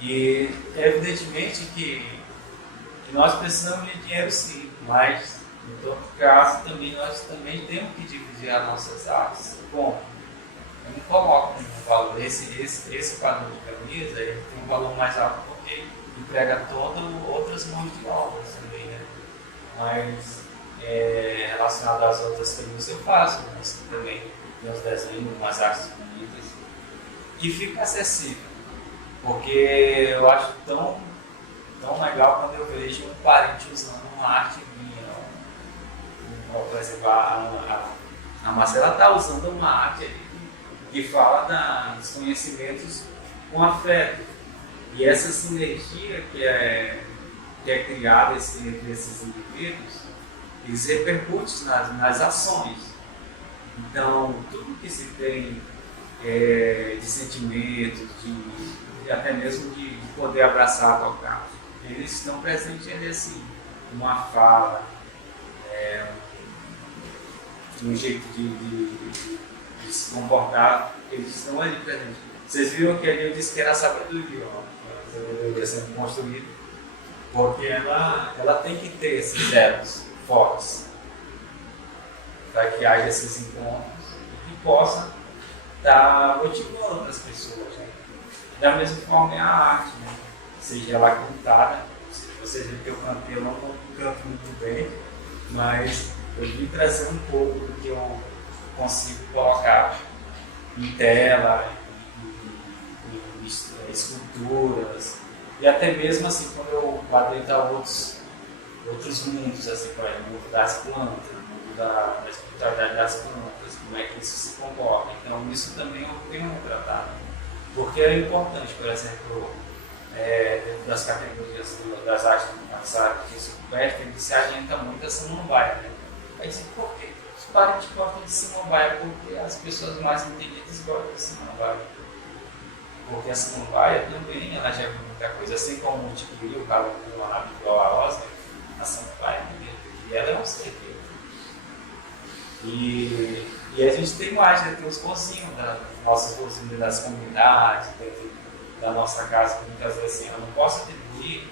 E evidentemente que nós precisamos de dinheiro sim, mas em todo caso nós também temos que dividir as nossas artes. Bom, eu não coloco um valor, esse padrão de camisa, ele tem um valor mais alto porque emprega outras mãos de obras também, né? Mas relacionado às outras camisas eu faço, mas também meus desenhos, umas artes bonitas, e fica acessível, porque eu acho tão legal quando eu vejo um parente usando uma arte minha. Por exemplo, a Marcela está usando uma arte ali que fala dos conhecimentos com afeto. E essa sinergia que é criada entre esses indivíduos, eles repercutem nas ações. Então, tudo que se tem de sentimentos, até mesmo de poder abraçar, tocar, eles estão presentes ali assim, uma fala, um jeito de se comportar, eles estão ali presentes. Vocês viram que ali eu disse que era a sabedoria, a sabedoria sendo construída, porque ela tem que ter esses elos fortes, para que haja esses encontros e que possa estar motivando outras pessoas. Né? Da mesma forma é a arte, né? Seja ela cantada, vocês viram que eu cantei, eu não canto muito bem, mas eu vim trazer um pouco do que eu consigo colocar em tela, em esculturas, e até mesmo assim, quando eu adentro outros mundos, assim, por exemplo, o mundo das plantas, o mundo da espiritualidade das plantas, como é que isso se comporta. Então, isso também eu tenho tratado, porque é importante, por exemplo, dentro das categorias das artes rupestres, ele se adianta muito a samambaia, né? Aí diz, por quê? Os parentes gostam de samambaia porque as pessoas mais entendidas gostam de samambaia. Porque a samambaia também ela já viu muita coisa, assim como o tiquiri, o calacum, a habitual, a osga, a samambaia e ela é um ser vivo. E a gente tem mais, né? Tem os cozinhos, nossos cozinhos das comunidades, da nossa casa, que muitas vezes assim, eu não posso atribuir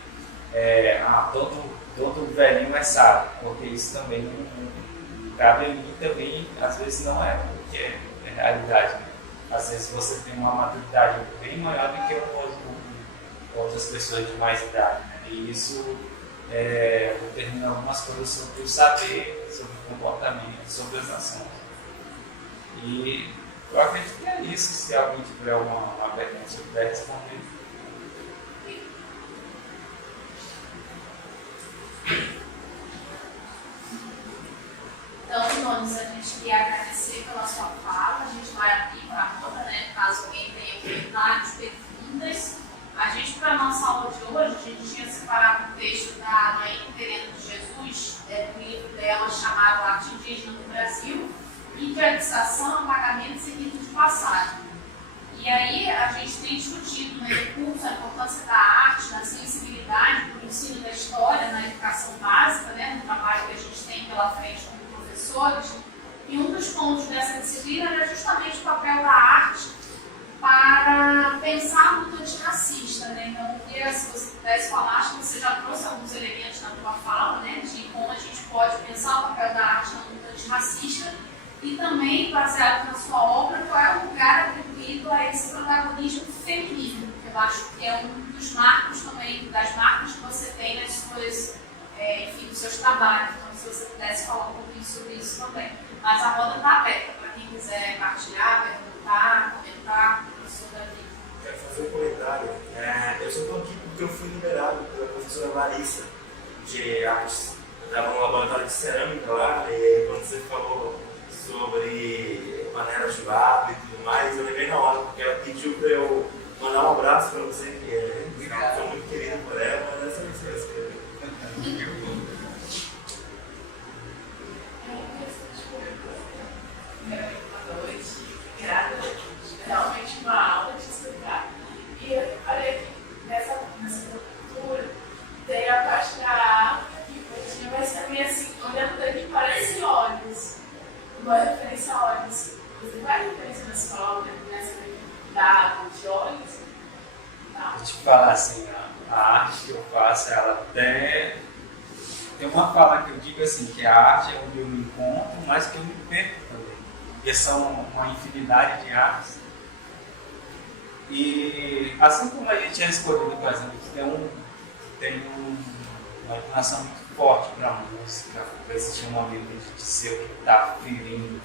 todo velhinho é sábio, porque isso também não cabe a mim também, às vezes não é, porque é realidade. Né? Às vezes você tem uma maturidade bem maior do que outras pessoas de mais idade. Né? E isso determina algumas coisas sobre o saber, sobre o comportamento, sobre as ações. E eu acredito que é isso, se alguém tiver uma pergunta, se eu puder responder. Então, Nunes, a gente queria agradecer pela sua fala. A gente vai abrir para a roda, né? Caso alguém tenha comentários, perguntas. A gente, para a nossa aula de hoje, a gente tinha separado um texto da Naine Terena de Jesus, do livro dela chamado Arte Indígena no Brasil, Interioриzação, Apagamentos e Ritos de Passagem. E aí a gente tem discutido no recurso a importância da arte, da sensibilidade, do ensino da história na educação básica, né, no trabalho que a gente tem pela frente como professores. E um dos pontos dessa disciplina era justamente o papel da arte para pensar a luta antirracista. Né? Então, eu queria, se você pudesse falar, acho que você já trouxe alguns elementos na tua fala, né, de como a gente pode pensar o papel da arte na luta antirracista. E também, baseado na sua obra, qual é o lugar atribuído a esse protagonismo feminino, que eu acho que é um dos marcos também, das marcas que você tem nas suas, nos seus trabalhos. Então, se você pudesse falar um pouquinho sobre isso também. Mas a roda está aberta para quem quiser partilhar, perguntar, comentar, professor Davi. Quero fazer um comentário. Eu só estou aqui porque eu fui liberado pela professora Larissa de artes. Eu estava no laboratório de cerâmica lá, e quando você falou sobre panelas de barro e tudo mais, eu lembrei na hora, porque ela pediu para eu mandar um abraço para você, que sou muito querido por ela, mas essa não se escrever. Boa noite, obrigada. Realmente uma aula de explicar. E eu reparei que nessa cultura tem a parte da África que continua, mas também assim, olhando daqui parece olhos. Uma referência a olhos. Você vai referência na sua obra nessa da de olhos? Não. Vou te falar assim, a arte que eu faço, ela até tem uma fala que eu digo assim, que a arte é onde eu me encontro, mas que eu me perco também. Porque são uma infinidade de artes. E assim como a gente é escolhido, por exemplo, tem uma inclinação muito forte para a música, para existir um momento de ser o que está ferindo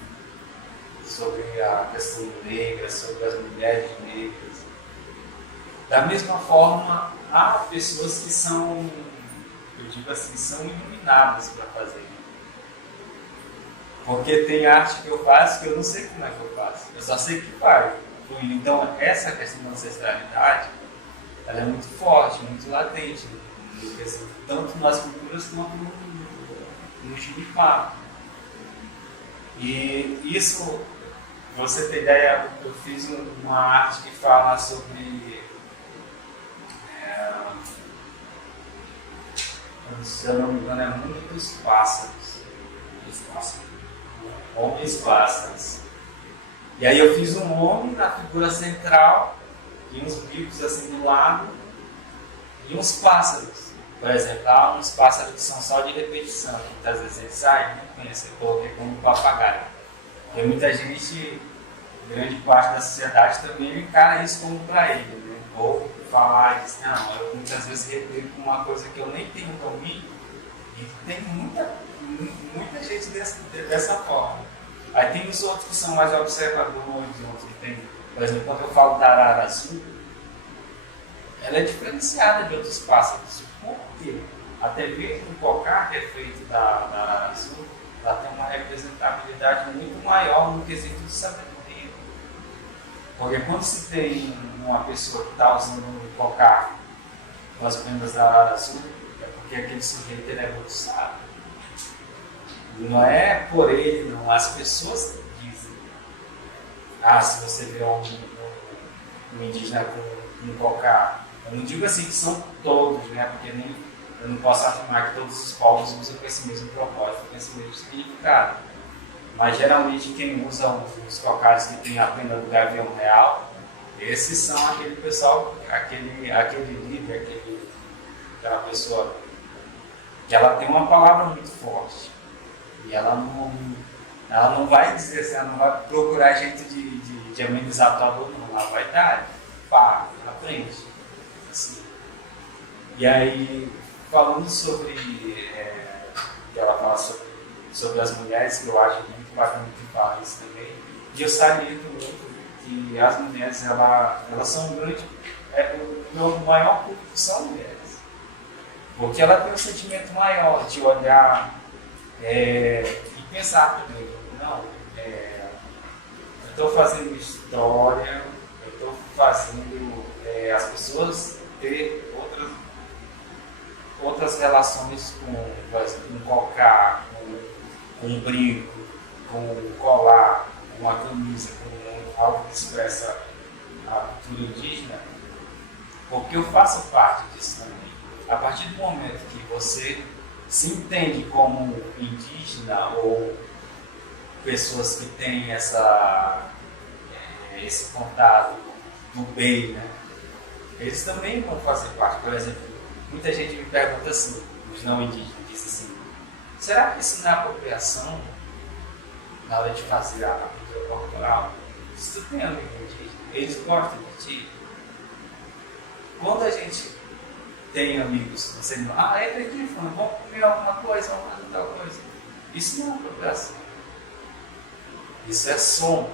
sobre a questão negra, sobre as mulheres negras. Da mesma forma, há pessoas que são, eu digo assim, são iluminadas para fazer. Porque tem arte que eu faço que eu não sei como é que eu faço, eu só sei que faz. Então, essa questão da ancestralidade, ela é muito forte, muito latente, tanto nas culturas quanto no Juripá. E isso, pra você ter ideia, eu fiz uma arte que fala sobre, se eu não me engano, é Mundo dos Pássaros. homens pássaros. E aí eu fiz um homem na figura central, e uns bicos assim do lado, e uns pássaros. Por exemplo, há uns pássaros que são só de repetição, que muitas vezes eles saem, não conhecem, eu coloquei como papagaio. Porque muita gente, grande parte da sociedade também encara isso como para ele, né? Ou falar, diz, não, eu muitas vezes repito uma coisa que eu nem tenho domínio, e tem muita gente dessa forma. Aí tem os outros que são mais observadores, que tem, por exemplo, quando eu falo da arara azul, ela é diferenciada de outros pássaros. Por quê? A TV do Cocá, que é feito da arara azul, ela tem uma representabilidade muito maior no quesito de sabedoria. Porque quando se tem uma pessoa que está usando um Cocá com as prendas da arara azul, é porque aquele sujeito ele é muito sábio. Não é por ele, não. As pessoas dizem. Ah, se você vê um indígena com um cocá, eu não digo assim que são todos, né? Porque eu não posso afirmar que todos os povos usam com esse mesmo propósito, com esse mesmo significado. Mas geralmente quem usa os cocás que tem a pena do gavião real, esses são aquele pessoal, aquele líder, aquela pessoa que ela tem uma palavra muito forte. E ela não vai dizer assim, ela não vai procurar jeito de amenizar a tua dor, não. Ela vai dar, pá, na frente. Assim. E aí, falando sobre, que ela fala sobre as mulheres, que eu acho muito bacana que fala isso também, e eu saliento muito que as mulheres, elas são um grande, o meu maior público são mulheres. Porque ela tem um sentimento maior de olhar e pensar também, não, eu estou fazendo história, eu estou fazendo as pessoas ter outras relações com, por exemplo, um cocá, com um brinco, com um colar, com uma camisa, com algo que expressa a cultura indígena, porque eu faço parte disso também. A partir do momento que você se entende como indígena ou pessoas que têm esse contato do bem, né? Eles também vão fazer parte. Por exemplo, muita gente me pergunta assim, os não indígenas dizem assim, será que isso não é apropriação na hora de fazer a cultura corporal? Se tu tem amigo indígena, eles gostam de ti. Quando a gente tem amigos, você não, entra aqui, falando, vamos comer alguma coisa, vamos fazer tal coisa. Isso não é apropriação. Isso é som.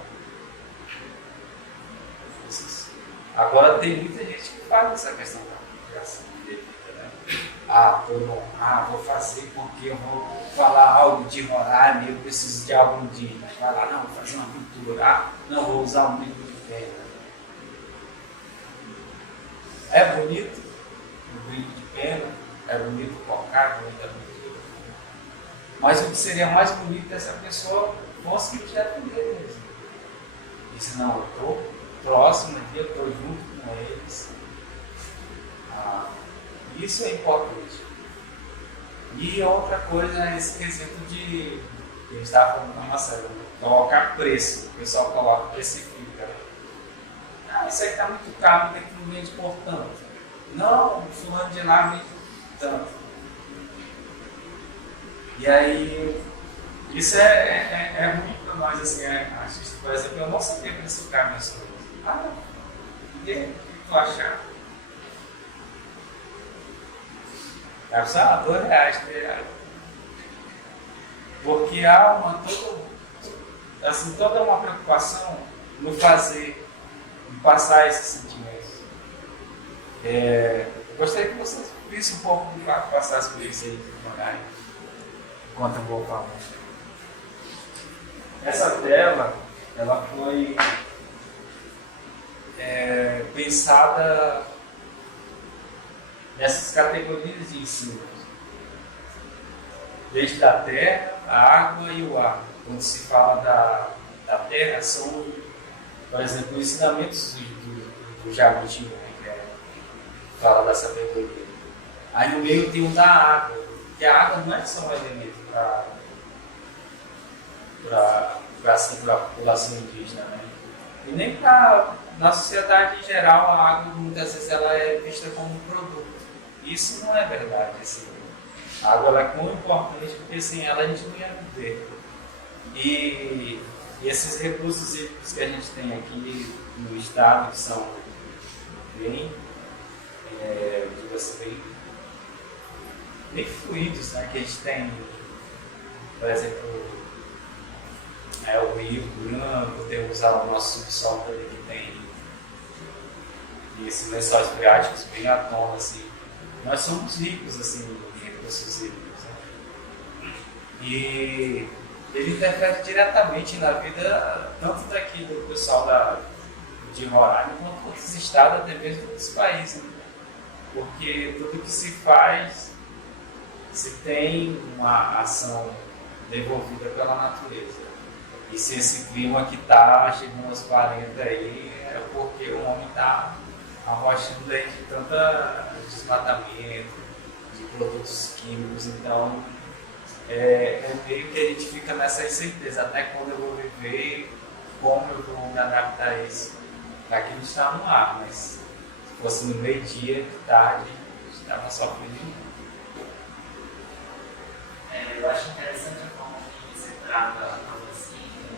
Agora tem muita gente que faz essa questão da apropriação indevida, né? Vou fazer porque eu vou falar algo de Roraima e eu preciso de algo indígena. Vai lá, não, vou fazer uma pintura. Não, vou usar um brinco de pedra. É bonito o brinco de pena, é bonito o cocá, é bonito. Mas o que seria mais bonito é se a pessoa fosse objeto dele mesmo. E se não, eu estou próximo aqui, eu estou junto com eles. Isso é importante. E outra coisa é esse quesito de, que a gente estava falando na Marcela, colocar preço. O pessoal coloca, precifica. Isso aí está muito caro, tem que não vende por tanto. Não, o fulano de lá vende tanto. E aí, isso é ruim para nós, assim, artistas. Por exemplo, eu não sabia precificar minhas coisas. E aí, o que tu achar? É só R$2, R$3. Porque há toda uma preocupação no fazer, em passar esses sentimentos. Eu gostaria que vocês vissem um pouco de passar as coisas aí devagar, enquanto eu vou falar. Essa tela, ela foi pensada nessas categorias de ensino, desde a terra, a água e o ar. Quando se fala da terra, são, por exemplo, ensinamentos do Jabuti, né, que fala da sabedoria. Aí no meio tem um da água, que a água não é só um elemento para para a população indígena, né? E nem para na sociedade em geral a água muitas vezes ela é vista como um produto. Isso não é verdade. Assim. A água ela é tão importante porque sem ela a gente não ia viver. E esses recursos hídricos que a gente tem aqui no estado, que são bem, digo assim, bem fluidos, né? Que a gente tem, por exemplo, o Rio Branco, temos o nosso subsolo ali que tem esses lençóis freáticos bem à tona, assim. Nós somos ricos assim, em recursos hídricos, né? E ele interfere diretamente na vida tanto daqui do pessoal de Roraima quanto outros estados, até mesmo outros países. Né? Porque tudo que se faz, se tem uma ação devolvida pela natureza. E se esse clima que está chegando aos 40 aí, é porque o homem está arrochando aí de tanta desmatamento, de produtos químicos, então meio que a gente fica nessa incerteza, até quando eu vou viver, como eu vou me adaptar a isso. Aqui a gente está no ar, mas se fosse no meio-dia, de tarde, a gente estava sofrendo. Eu acho interessante a forma que você trata a vacina,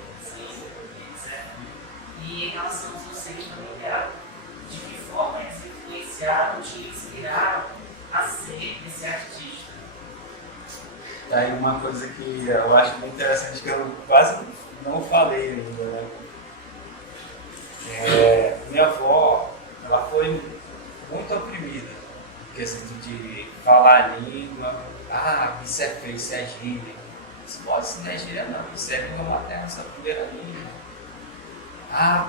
etc. E em relação aos vocês também, de que forma eles influenciaram, te inspiraram a ser esse artista? Tá aí uma coisa que eu acho muito interessante, que eu quase não falei ainda, né? Minha avó, ela foi muito oprimida, no quesito de falar a língua. Isso é feio, isso é gíria. Isso não é gíria não, isso é língua materna, essa primeira língua.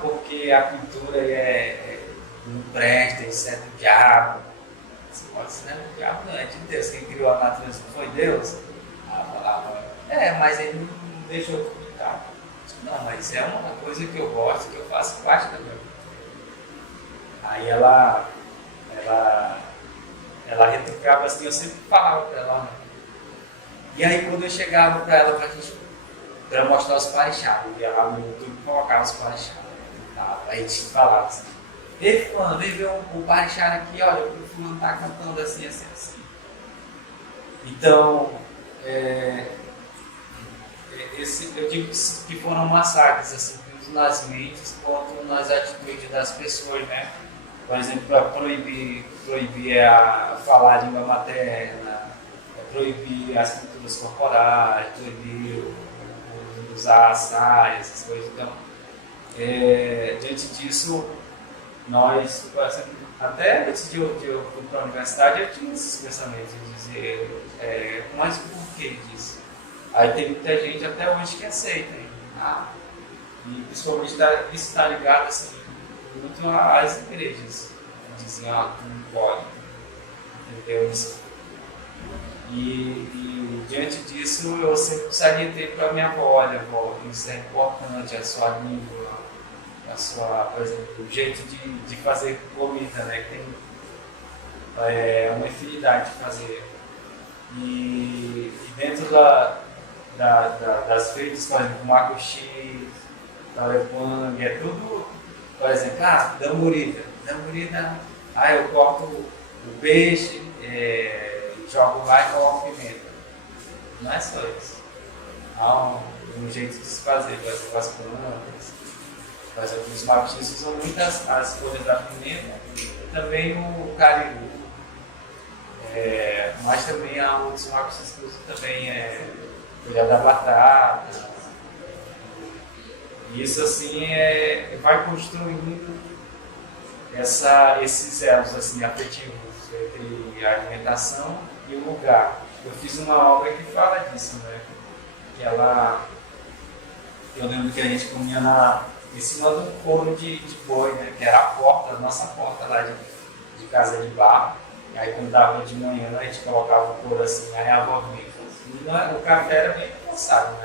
Porque a cultura não presta, isso é do diabo. Isso não é do diabo, não, é de Deus. Quem criou a natureza não foi Deus? Falava, mas ele não deixou eu publicar. Não, mas é uma coisa que eu gosto, que eu faço parte da minha vida. Aí ela retrucava assim, eu sempre falava para ela, né? E aí quando eu chegava para ela para mostrar os parixás, eu ia lá no YouTube e colocava os parixás. Aí a gente falava assim, ei fulano, vem ver um parixá aqui, olha, o fulano tá cantando assim, assim, assim. Então, eu digo que foram massacres, assim, tanto nas mentes quanto nas atitudes das pessoas, né? Por exemplo, para proibir falar a língua materna, proibir as pinturas corporais, proibir usar saias, essas coisas. Então, diante disso, nós, por exemplo, até antes de eu ir para a universidade, eu tinha esses pensamentos de dizer, mas por que disso? Aí tem muita gente até hoje que aceita. E principalmente isso está ligado assim, muito às igrejas. Dizem, tu não pode. Entendeu? E diante disso, eu sempre salientei para a minha avó, olha, avó, isso é importante, a sua língua, por exemplo, o jeito de fazer comida, né? Que tem uma infinidade de fazer. E dentro das feitas, por exemplo, macuxi, talepang, é tudo, por exemplo, damurida, eu corto o peixe, jogo lá e coloco pimenta. Não é só isso. Há um jeito de se fazer, por exemplo, as plantas. Por exemplo, os macuxis usam muito as folhas da pimenta e também o cariru. Mas também há outros macuxis que usam também folha da batata. E isso assim vai construindo esses elos assim, afetivos entre a alimentação e o lugar. Eu fiz uma obra que fala disso, né? Que eu lembro que a gente comia em cima de um forno de boi, né? Que era a nossa porta lá de casa de barro. E aí quando dava de manhã a gente colocava o couro assim, aí a avó vinha. O café era bem cansado, não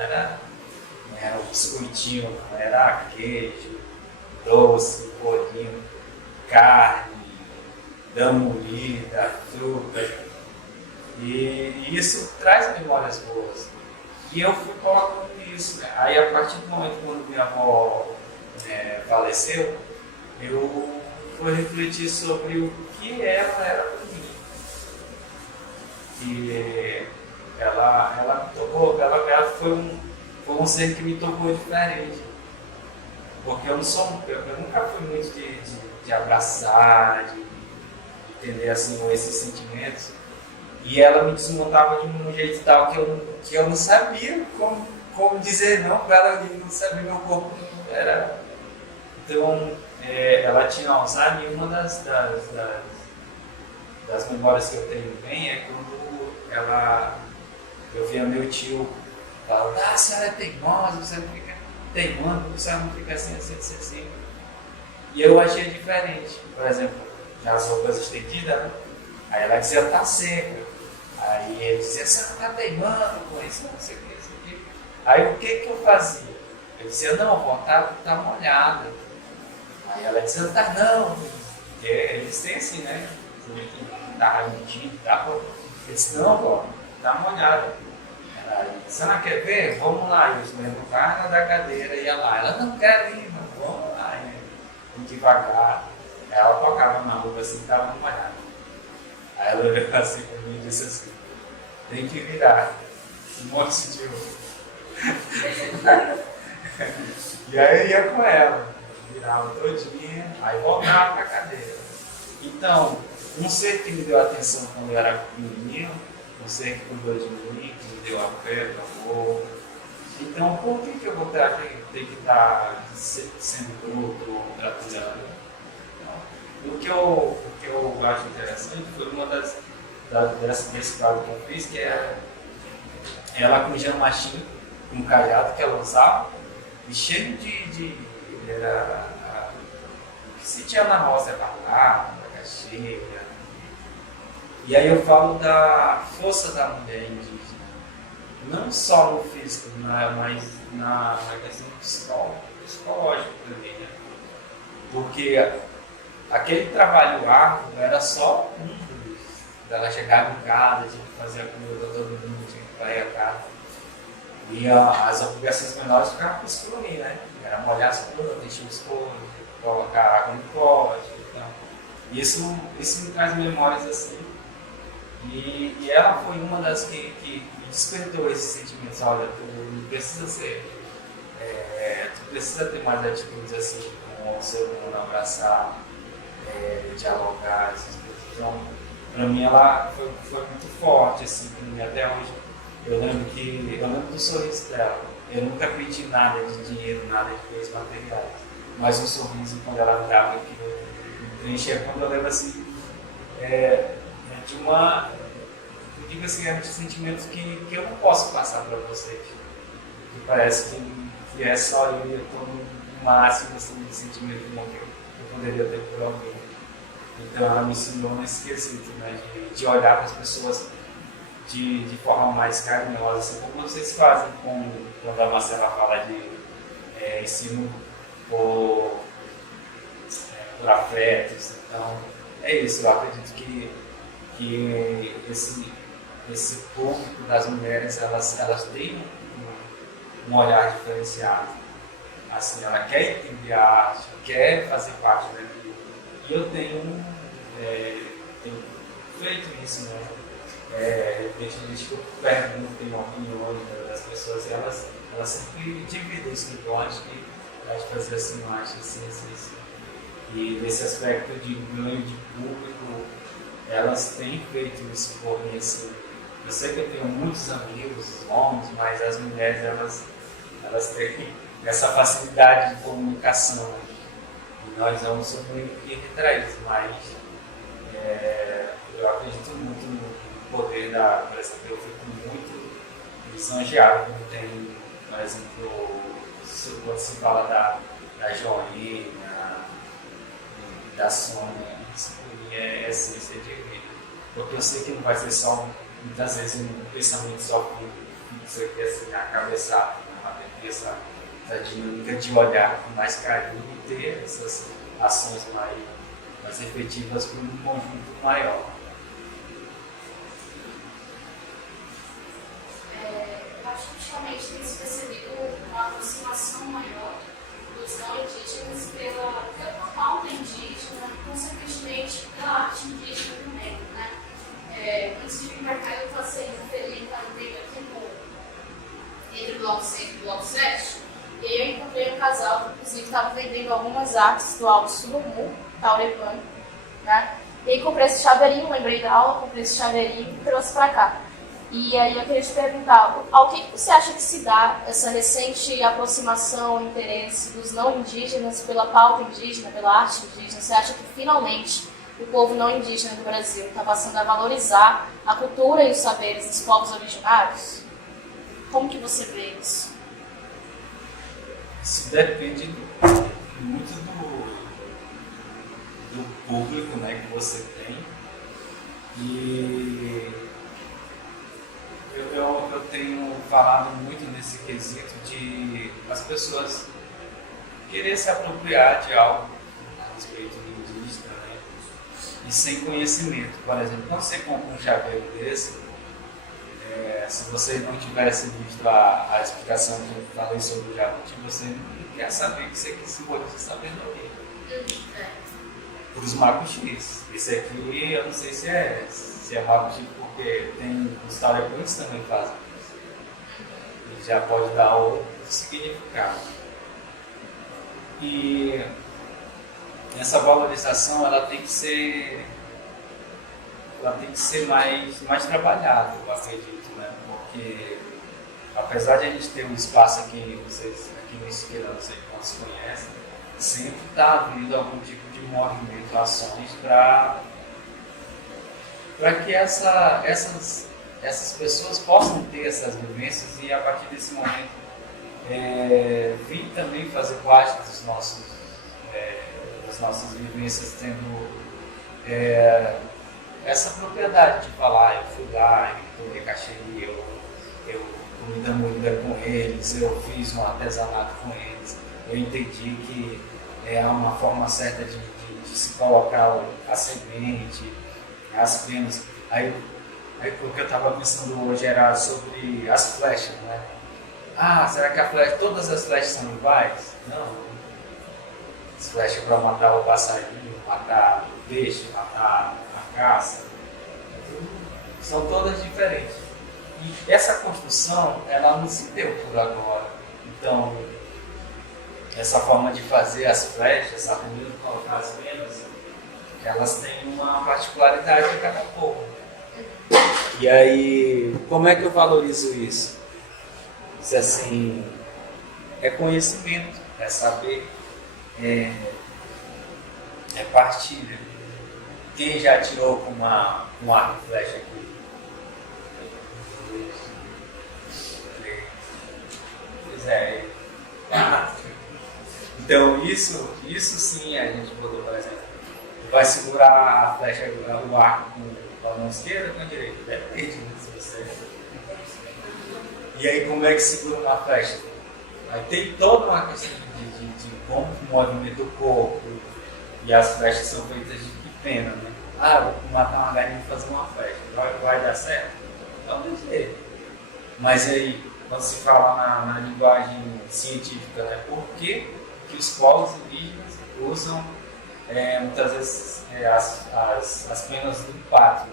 era o biscoitinho, era queijo, doce, bolinho, carne, damurida, fruta. E isso traz memórias boas. E eu fui colocando isso, né? Aí a partir do momento quando minha avó faleceu, eu fui refletir sobre o que ela era para mim. E ela me tocou, ela foi um ser que me tocou diferente. Porque eu nunca fui muito de abraçar, de entender assim, esses sentimentos. E ela me desmontava de um jeito tal que eu não sabia como dizer não para ela, não sabia, meu corpo não era. Então, ela tinha Alzheimer e uma das memórias que eu tenho bem é quando eu via meu tio falando, a senhora é teimosa, você não fica teimando, você não fica assim. E eu achei diferente, por exemplo, nas roupas estendidas, né? Aí ela dizia, tá seca. Aí ele dizia, você não tá teimando com isso, não sei o que. Aí o que eu fazia? Eu dizia, não, vó, tá molhada. Aí ela dizia, tá não. Porque eles têm assim, né? Tá mentindo, tá? Eu disse, não, vó, tá molhada. Aí, você não quer ver? Vamos lá. E os meninos levaram da cadeira e ia lá. Ela não quer ir, não, vamos lá. E devagar. Aí ela tocava na roupa assim, tava molhada. Aí ela olhou assim para mim e disse assim, tem que virar um monte de roupa. E aí eu ia com ela, virava todinha, aí voltava para a cadeira. Então, um ser que me deu atenção quando eu era pequenininho, um ser que cuidou de mim, que me deu afeto, amor. Então, por que eu vou ter que estar sendo bruto ou tratando? O que eu acho interessante foi uma desse quadro que eu fiz, que é ela com gel machinho, com um cajado que ela usava, e cheio de que se tinha na roça, batata, macaxeira. E aí eu falo da força da mulher indígena, não só no físico, mas na questão psicológica também, né? Porque aquele trabalho árduo era só dela chegava em casa, tinha que fazer a comida todo mundo, tinha que varrer a casa. E as obrigações menores ficavam com o escuro, né? Era molhar as plantas, encher o escuro, colocar água no pote. Então, isso me traz memórias assim. E ela foi uma das que despertou esses sentimentos. Olha, tu precisa tu precisa ter mais atitudes assim, com o ser humano, abraçar, dialogar, essas coisas. Então, para mim ela foi muito forte, assim, para mim até hoje. Eu lembro do sorriso dela. Eu nunca pedi nada de dinheiro, nada de coisas materiais. Mas um sorriso quando ela me dava aquilo me preenchia. Quando eu lembro assim, de uma, eu digo assim, de sentimentos que eu não posso passar para vocês. Que parece que é só eu estou no máximo assim, de sentimento que eu poderia ter por alguém. Então ela me ensinou nesse quesito, né, de olhar para as pessoas de forma mais carinhosa, assim como vocês fazem quando a Marcela fala de ensino por afetos. Então é isso, eu acredito que esse público das mulheres, elas têm um olhar diferenciado. Assim, ela quer entender a arte, quer fazer parte daquilo. E eu tenho feito isso, né? Recentemente eu pergunto, tenho opiniões das pessoas e elas sempre dividem isso. Então, acho que fazer assim, eu acho assim. E nesse aspecto de ganho de público, elas têm feito isso por mim, assim. Eu sei que eu tenho muitos amigos, homens, mas as mulheres, elas têm essa facilidade de comunicação. E nós homens somos meio retraídos, mas eu acredito muito no poder por exemplo, eu fico muito lisonjeado quando tem, por exemplo, quando se fala da Joaninha, da Sônia, isso para mim é essência de vida. Porque eu sei que não vai ser só, muitas vezes, um pensamento só com isso aqui, assim, a cabeçada, mas tem que ter essa dinâmica de olhar com mais carinho e ter essas ações mais efetivas para um conjunto maior. Eu acho que ultimamente tem se percebido uma aproximação maior dos não indígenas pela pauta indígena e, consequentemente, pela arte indígena também, né? Antes de vir para cá, eu passei um período aqui entre o Bloco 6 e o Bloco 7, e aí eu encontrei um casal que, inclusive, estava vendendo algumas artes do Alto Surumu, Taurepano, né? E aí comprei esse chaveirinho, lembrei da aula, comprei esse chaveirinho e trouxe para cá. E aí eu queria te perguntar, ao que você acha que se dá essa recente aproximação, interesse dos não indígenas pela pauta indígena, pela arte indígena? Você acha que finalmente o povo não indígena do Brasil está passando a valorizar a cultura e os saberes dos povos originários? Como que você vê isso? Isso depende muito do público, né, que você tem. E eu tenho falado muito nesse quesito de as pessoas querer se apropriar de algo a respeito do indígena, né, e sem conhecimento. Por exemplo, quando você compra um chaveiro desse, se você não tivesse visto a explicação que eu falei sobre o jabuti, você não quer saber que isso aqui simboliza sabedoria. Por os macuxis. Esse aqui eu não sei se é macuxi, porque tem os taurepanos também fazem. E já pode dar outro significado. E essa valorização ela tem que ser mais trabalhada, eu acredito, né? Porque apesar de a gente ter um espaço aqui, vocês aqui no Siqueira, não sei quantos conhecem, sempre está havendo algum tipo de movimento, ações para que essas pessoas possam ter essas vivências e a partir desse momento vir também fazer parte das nossas vivências, tendo essa propriedade de falar, eu fui lá, eu tomei caxeri, eu comi da moída com eles, eu fiz um artesanato com eles, eu entendi que é uma forma certa de se colocar a semente, as penas. Aí o que eu estava pensando hoje era sobre as flechas, né? Ah, será que todas as flechas são iguais? Não. As flechas para matar o passarinho, matar o peixe, matar a caça, são todas diferentes. E essa construção, ela não se deu por agora. Então, essa forma de fazer as flechas, aprendendo a colocar as penas, elas têm uma particularidade de cada povo. E aí, como é que eu valorizo isso? Isso assim, é conhecimento, é saber, é partilha. Quem já tirou com um arco e flecha aqui? 2, 3, 4. Então isso sim a gente botou, por exemplo, vai segurar a flecha, o arco com a mão esquerda ou com a direita? Depende, né? Se você... E aí como é que segura uma flecha? Aí tem toda uma questão de como movimenta o corpo, e as flechas são feitas de pena, né? Ah, vou matar uma galinha e fazer uma flecha, vai dar certo? Talvez dê. Mas aí, quando se fala na linguagem científica, né? Por que os povos indígenas usam muitas vezes as penas do impacto?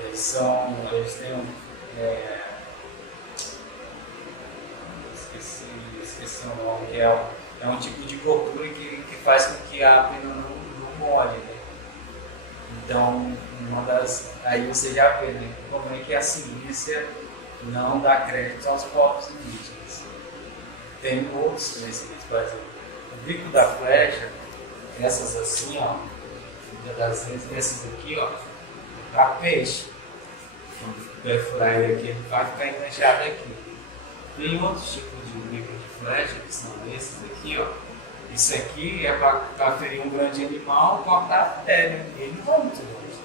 Eles têm esqueci o nome, que é um tipo de gordura que faz com que a pena não molhe, né? Então, aí você já vê, né, como é que a ciência não dá crédito aos povos indígenas. Tem outros conhecimentos, por exemplo, o bico da flecha, essas assim, ó, das vezes essas aqui, ó, dá peixe. Quando perfurar ele aqui, ele vai ficar enganchado aqui. Tem outros tipos de bico de flecha, que são esses aqui, ó. Isso aqui é para ferir um grande animal, cortar a pele, ele não vai muito longe.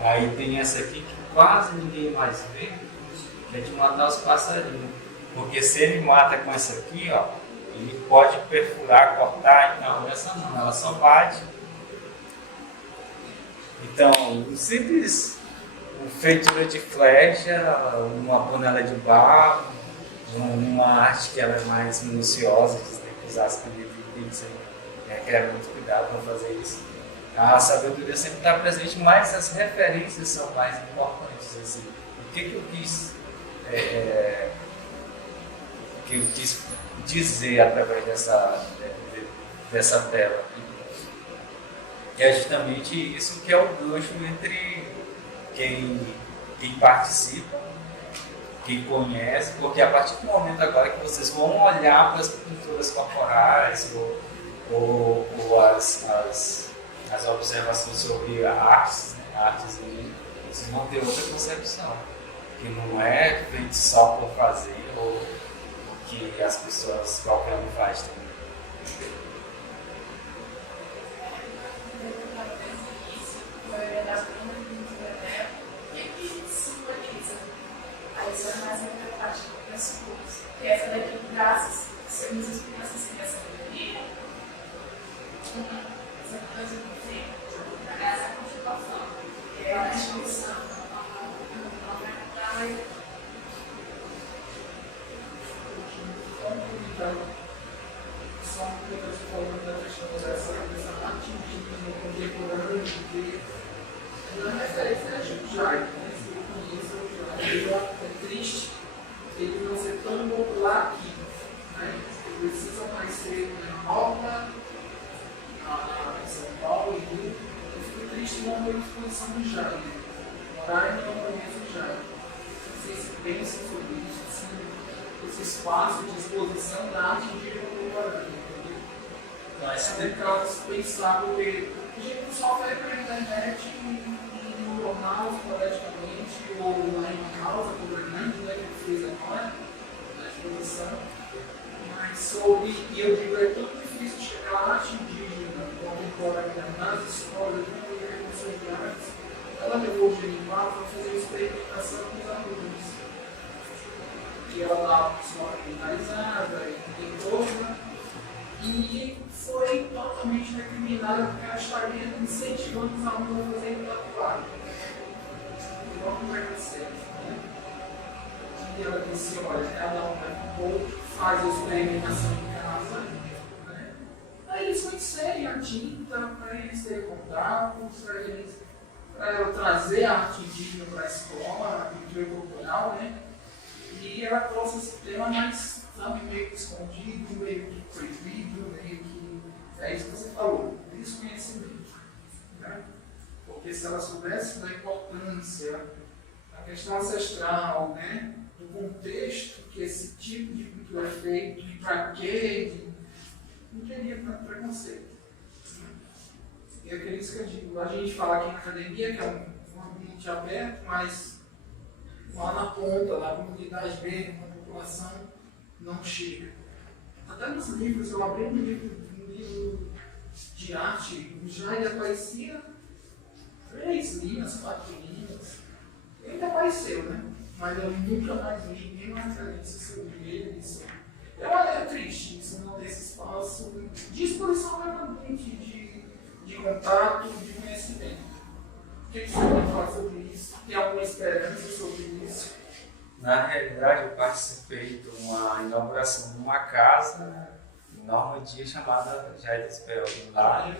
Aí tem essa aqui que quase ninguém mais vê, que é de matar os passarinhos. Porque se ele mata com essa aqui, ó, ele pode perfurar, cortar, então essa não, ela só bate. Então, um simples feitura de flecha, uma panela de barro, uma arte que ela é mais minuciosa, que você tem que usar as canetas e você requer muito cuidado para fazer isso. A sabedoria sempre está presente, mas as referências são mais importantes. Assim. O que eu quis dizer através dessa tela? É justamente isso que é o gancho entre quem participa, quem conhece, porque a partir do momento agora que vocês vão olhar para as pinturas corporais ou as observações sobre artes, né, artes indígenas, vocês vão ter outra concepção, que não é feito só por fazer ou que as pessoas qualquer um faz também. Essa é mais a parte das coisas. E essa daqui traz, se nos explica essa sabedoria, essa coisa do tempo, essa constituição, é a instituição, só uma coisa falando da questão dessa parte indígena contemporânea, porque na referência a Jujai, né? Se eu conheço o Jujai, é triste ele não ser tão popular aqui, né? Ele precisa aparecer na Europa, em São Paulo e Rio. Eu fico triste não ver a exposição do Jujai, né? Morar e não conheço o Jujai. Não sei se pensam sobre isso, assim, esse espaço de exposição da arte indígena contemporânea. Mas tem que pensar, porque a gente só vê pela internet e no jornal, esporadicamente, ou lá em uma causa governante, né, que ele fez agora, na exposição. Mas sobre, e eu digo, é tão difícil chegar à arte indígena contemporânea nas escolas, na Universidade de Artes. Ela levou o Genival para fazer experimentação com os alunos. Que ela dá uma finalizada, em torno. E foi totalmente recriminada porque ela estaria incentivando os alunos a fazerem tatuagem. Igual no preconceito, né? E ela disse, olha, cada um vai um pouco, faz a experimentação em casa, né? Aí eles conhecerem a tinta, para eles terem contato, para ela trazer a arte indígena para a escola, a pintura corporal, né? E ela trouxe esse tema mais, sabe, meio que escondido, meio que proibido, meio que... É isso que você falou, desconhecimento. Né? Porque se ela soubesse da importância, da questão ancestral, né? Do contexto que esse tipo de pintura é feito, e para quê, não teria tanto preconceito. E é por isso que eu digo, a gente fala aqui na academia, que é um ambiente aberto, mas lá na ponta, na comunidade mesmo, na população, não chega. Até nos livros, eu abri um livro de arte, já ele aparecia 3 linhas, 4 linhas. Ele até apareceu, né? Mas eu nunca mais vi nenhuma referência sobre ele. É triste isso, não ter esse espaço de exposição permanente, de contato, de conhecimento. O que você pode falar sobre isso? Tem alguma esperança sobre isso? Na realidade, eu participei de uma inauguração de uma casa em Normandia chamada Jaidespel. Lá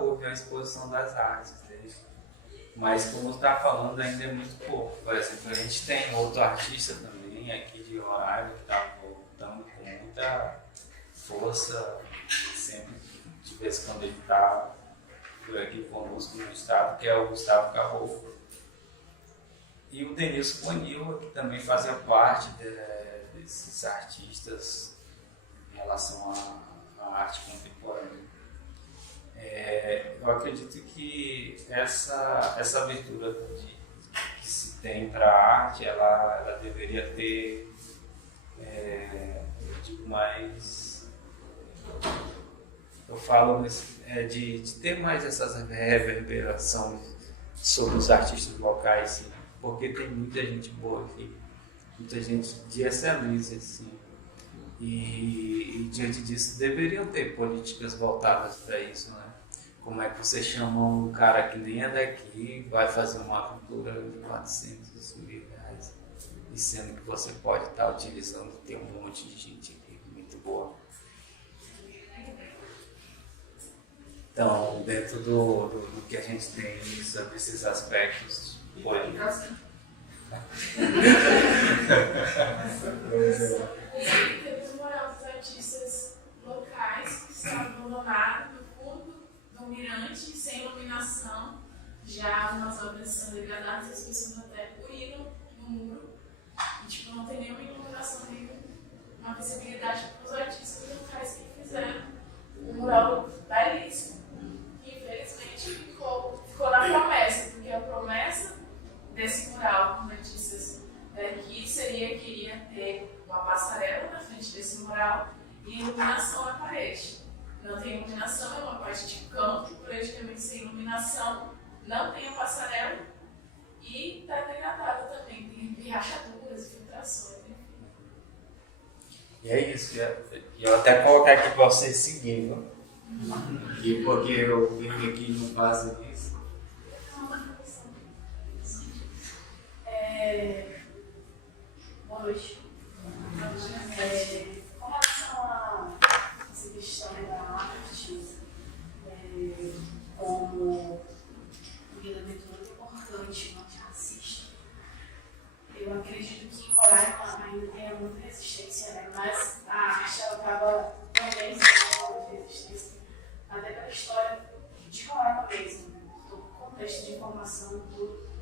houve a exposição das artes dele. Mas, como você está falando, ainda é muito pouco. Por exemplo, a gente tem outro artista também aqui de Roraima que está voltando com muita força, sempre, de vez em quando ele está por aqui conosco no estado, que é o Gustavo Carrofo. E o Denilson Bonil, que também fazia parte desses artistas em relação à arte contemporânea. Eu acredito que essa abertura que se tem para a arte, ela deveria ter, eu digo mais, eu falo de ter mais essas reverberações sobre os artistas locais, sim, porque tem muita gente boa aqui, muita gente de excelência, sim. E diante disso deveriam ter políticas voltadas para isso, né? como é que você chama um cara que nem é daqui, vai fazer uma cultura de 400 mil reais, e sendo que você pode estar utilizando, tem um monte de gente aqui muito boa. Então, dentro do que a gente tem sobre esses aspectos, Inclusive, temos uma dos artistas locais que está abandonado no fundo do mirante, sem iluminação. Já algumas obras são degradadas, as pessoas até uriram no muro. E, tipo, não tem nenhuma iluminação, nenhuma visibilidade para os artistas locais que fizeram um mural belíssimo. Que infelizmente ficou na promessa, porque a promessa desse mural com artistas daqui seria que iria ter uma passarela na frente desse mural e iluminação na parede. Não tem iluminação, é uma parte de campo, praticamente sem iluminação, não tem a passarela e está degradada também, tem rachaduras, filtrações, enfim. E é isso, e eu até colocar aqui para vocês seguindo, e porque eu vim aqui e não faço isso. Boa noite. Com relação a essa questão da arte, como um elemento muito importante no antirracista, eu acredito que em Roraima ainda tem muita resistência, né? Mas a arte ela acaba também sendo uma resistência, até pela história de Roraima mesmo, né? Todo o contexto de informação e tudo.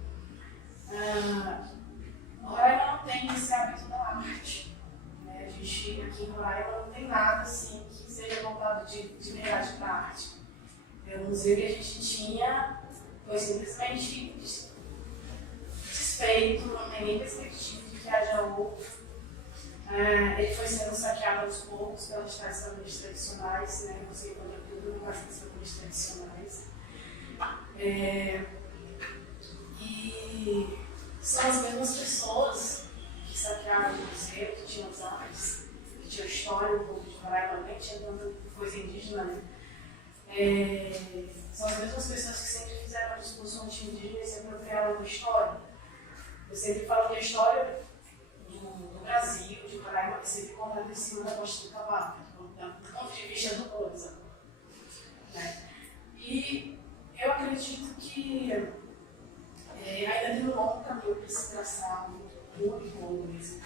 Roraima não tem esse hábito da arte. Né? A gente aqui em Roraima não tem nada assim que seja voltado de verdade para a arte. O museu que a gente tinha foi simplesmente desfeito, não tem nem perspectiva de que haja outro. Ele foi sendo saqueado aos poucos pelas tais famílias tradicionais, né? Você encontra tudo com as famílias tradicionais. E são as mesmas pessoas que saquearam o museu, que tinham as artes, que tinham história, um pouco de Roraima, nem tinha tanta coisa indígena, né? São as mesmas pessoas que sempre fizeram a discussão anti-indígena e se apropriaram da história. Eu sempre falo que a história do Brasil, de Roraima, é sempre contada em cima da costa do cavalo, do ponto de vista do colonizador. Né? E eu acredito que ainda tem um longo caminho para se traçar, muito longo mesmo.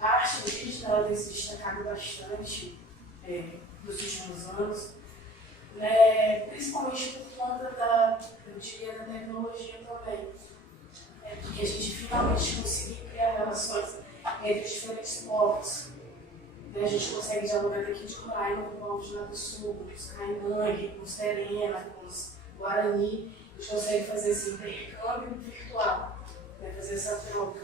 A arte indígena ela tem se destacado bastante nos últimos anos, né, principalmente por conta da tecnologia também. Porque a gente finalmente conseguiu criar relações entre os diferentes povos. Né, a gente consegue dialogar daqui de Roraima com povos lá do sul, com os Caimangue, com os Terena, com os Guarani. A gente consegue fazer esse intercâmbio virtual, né, fazer essa troca.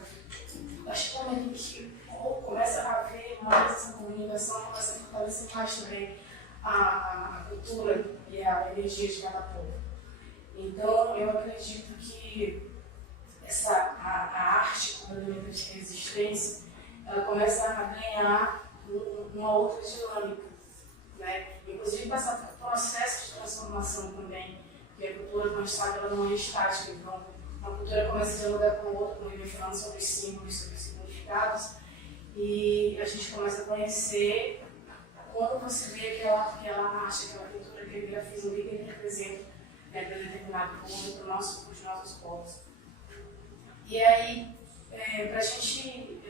Acho que também que começa a haver mais essa comunicação, começa a fortalecer mais também a cultura e a energia de cada povo. Então, eu acredito que a arte como elemento de resistência, ela começa a ganhar uma outra dinâmica, né? Inclusive passar por processos de transformação também, porque a cultura, como a gente sabe, ela não é estática. Então, uma cultura começa a dialogar com a outra, como eu falando sobre os símbolos, sobre os significados, e a gente começa a conhecer como você vê aquela arte, aquela pintura, aquele grafismo, o que ele representa, né, para determinado povo, para os nossos povos. E aí, para a gente,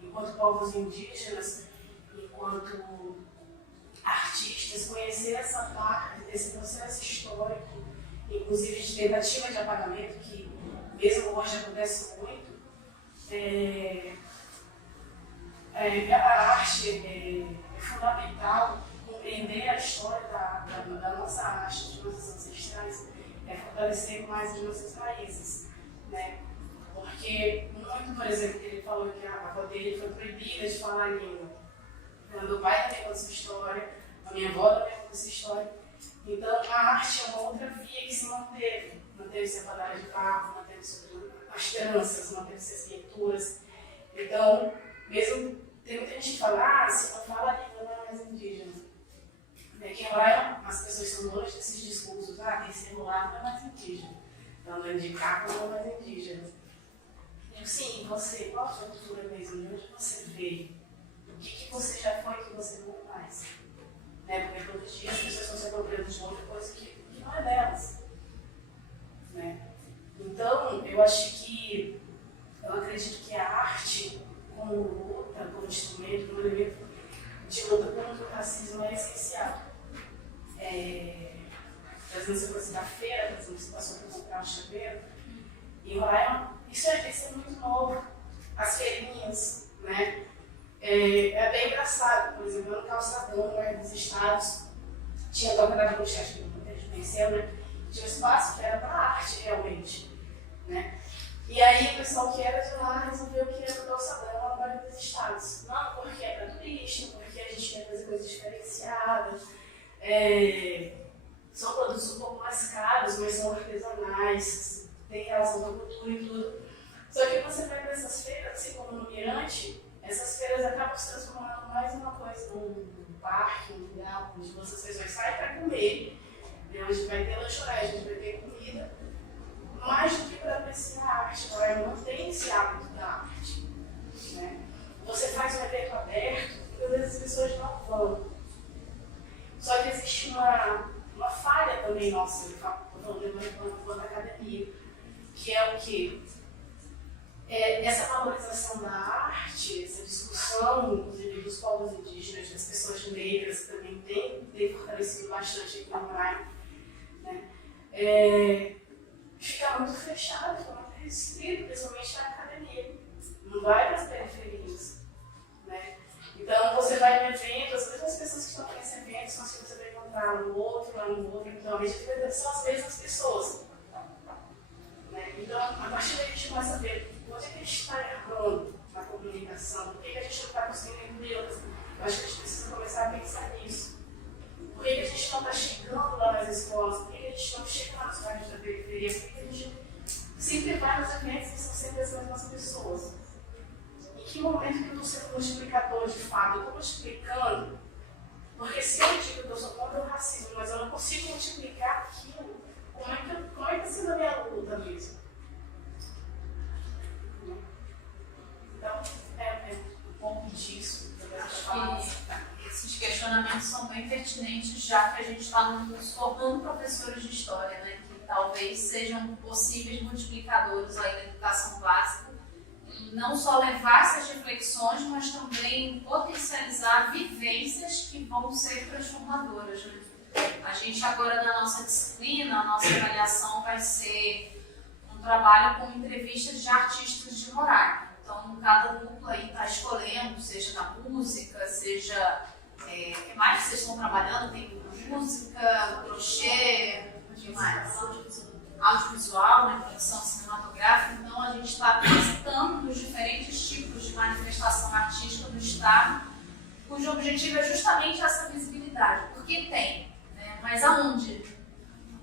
enquanto povos indígenas, enquanto artistas, conhecer essa parte desse processo histórico, inclusive de tentativa de apagamento, que mesmo hoje acontece muito, a arte é fundamental compreender a história da nossa arte, dos nossos ancestrais, fortalecer mais as nossas raízes, né? Porque muito, por exemplo, ele falou que a avó dele foi proibida de falar língua. Meu pai também conta essa história, a minha avó também conta essa história. Então, a arte é uma outra via que se manteve. Manteve-se a palavra de barro, manteve-se as tranças, manteve-se as pinturas. Então, mesmo tem muita gente que fala, se não fala a língua não é mais indígena. Aqui em Roraima, as pessoas são donas desses discursos falando de carro, não mais indígena. E sim, você, qual a sua cultura mesmo? De onde você veio? O que você já foi que você não faz? Né? Porque todos os dias as pessoas estão se apropriando de outra coisa que não é delas. Né? Então, eu acredito que a arte, como luta, como instrumento, como elemento de luta contra o racismo é essencial. Trazendo essa coisa da feira, por exemplo, você passou por comprar um chaveiro, e Roraima, isso é muito novo. As feirinhas, né? É bem engraçado, por exemplo, no calçadão, né, dos estados, tinha toca da bruxa, acho que muita gente conheceu, né? Tinha um espaço que era para arte, realmente, né? E aí o pessoal que era de lá resolveu que era o calçadão agora dos estados. Não, porque é para turista, porque a gente quer fazer coisas diferenciadas. São produtos um pouco mais caros, mas são artesanais, tem relação com a cultura e tudo. Só que você vai para essas feiras, assim como no Mirante, essas feiras acabam se transformando mais em uma coisa, num parque, um lugar onde vocês vão sair para comer, né, onde vai ter lanchonete, onde vai ter comida, mais do que para apreciar a arte. Agora, não tem esse hábito da arte. Né? Você faz um evento aberto, e às vezes as pessoas não vão. Só que existe uma falha também nossa, da academia, que é o quê? Essa valorização da arte, essa discussão, inclusive dos povos indígenas, das pessoas negras, que também tem fortalecido bastante aqui no Roraima, né? Fica muito fechado, fica muito restrito, principalmente na academia. Não vai para as periferias. Né? Então, você vai no evento, as mesmas pessoas que estão nesse evento são as que você vai encontrar no outro, então a gente são as mesmas pessoas. Né? Então, a partir daí a gente começa a ver onde é que a gente está errando na comunicação, por que a gente não está conseguindo entender outras. Eu acho que a gente precisa começar a pensar nisso. Por que a gente não está chegando lá nas escolas? Por que a gente não chega nas bairros da periferia? Por que a gente sempre vai nos eventos que são sempre as mesmas pessoas? Em que momento que eu estou sendo multiplicador de fato? Eu estou multiplicando? Porque se eu digo que eu sou contra o racismo, mas eu não consigo multiplicar aquilo, como é que está sendo a minha luta mesmo? Então, um pouco disso. Esses questionamentos são bem pertinentes, já que a gente está nos formando professores de história, né? Que talvez sejam possíveis multiplicadores aí da educação básica, e não só levar essas reflexões, mas também potencializar vivências que vão ser transformadoras. Né? A gente agora, na nossa disciplina, a nossa avaliação vai ser um trabalho com entrevistas de artistas de Roraima. Então, cada dupla aí está escolhendo, seja na música, seja... O que mais vocês estão trabalhando? Tem música, crochê, o que mais? Audiovisual, né? Produção cinematográfica. Então, a gente está testando os diferentes tipos de manifestação artística do Estado, cujo objetivo é justamente essa visibilidade. Porque tem, né? Mas aonde?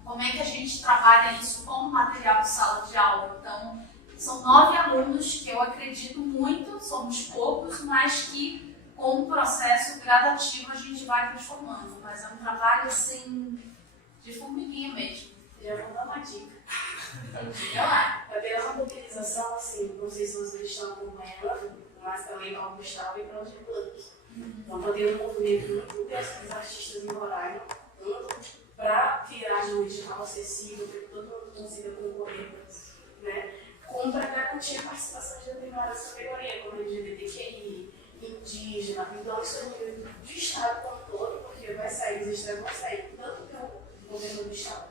Como é que a gente trabalha isso como material de sala de aula? Então, são 9 alunos que eu acredito muito, somos poucos, mas que com um processo gradativo a gente vai transformando. Mas é um trabalho assim, de formiguinha mesmo. Já vou dar uma dica. Diga lá. Vai ter uma mobilização, assim, não sei se vocês estão acompanhando, mas também para o Gustavo e para o Blanc. Então, para ter um movimento muito grande dos artistas em Roraima, para tirar de um edital acessível, para que todo mundo consiga concorrer, né? Como para garantir a participação de determinadas categorias, como LGBTQI, indígena. Então, isso é um nível de Estado como todo, porque vai sair, os estados vão sair, tanto pelo governo do Estado,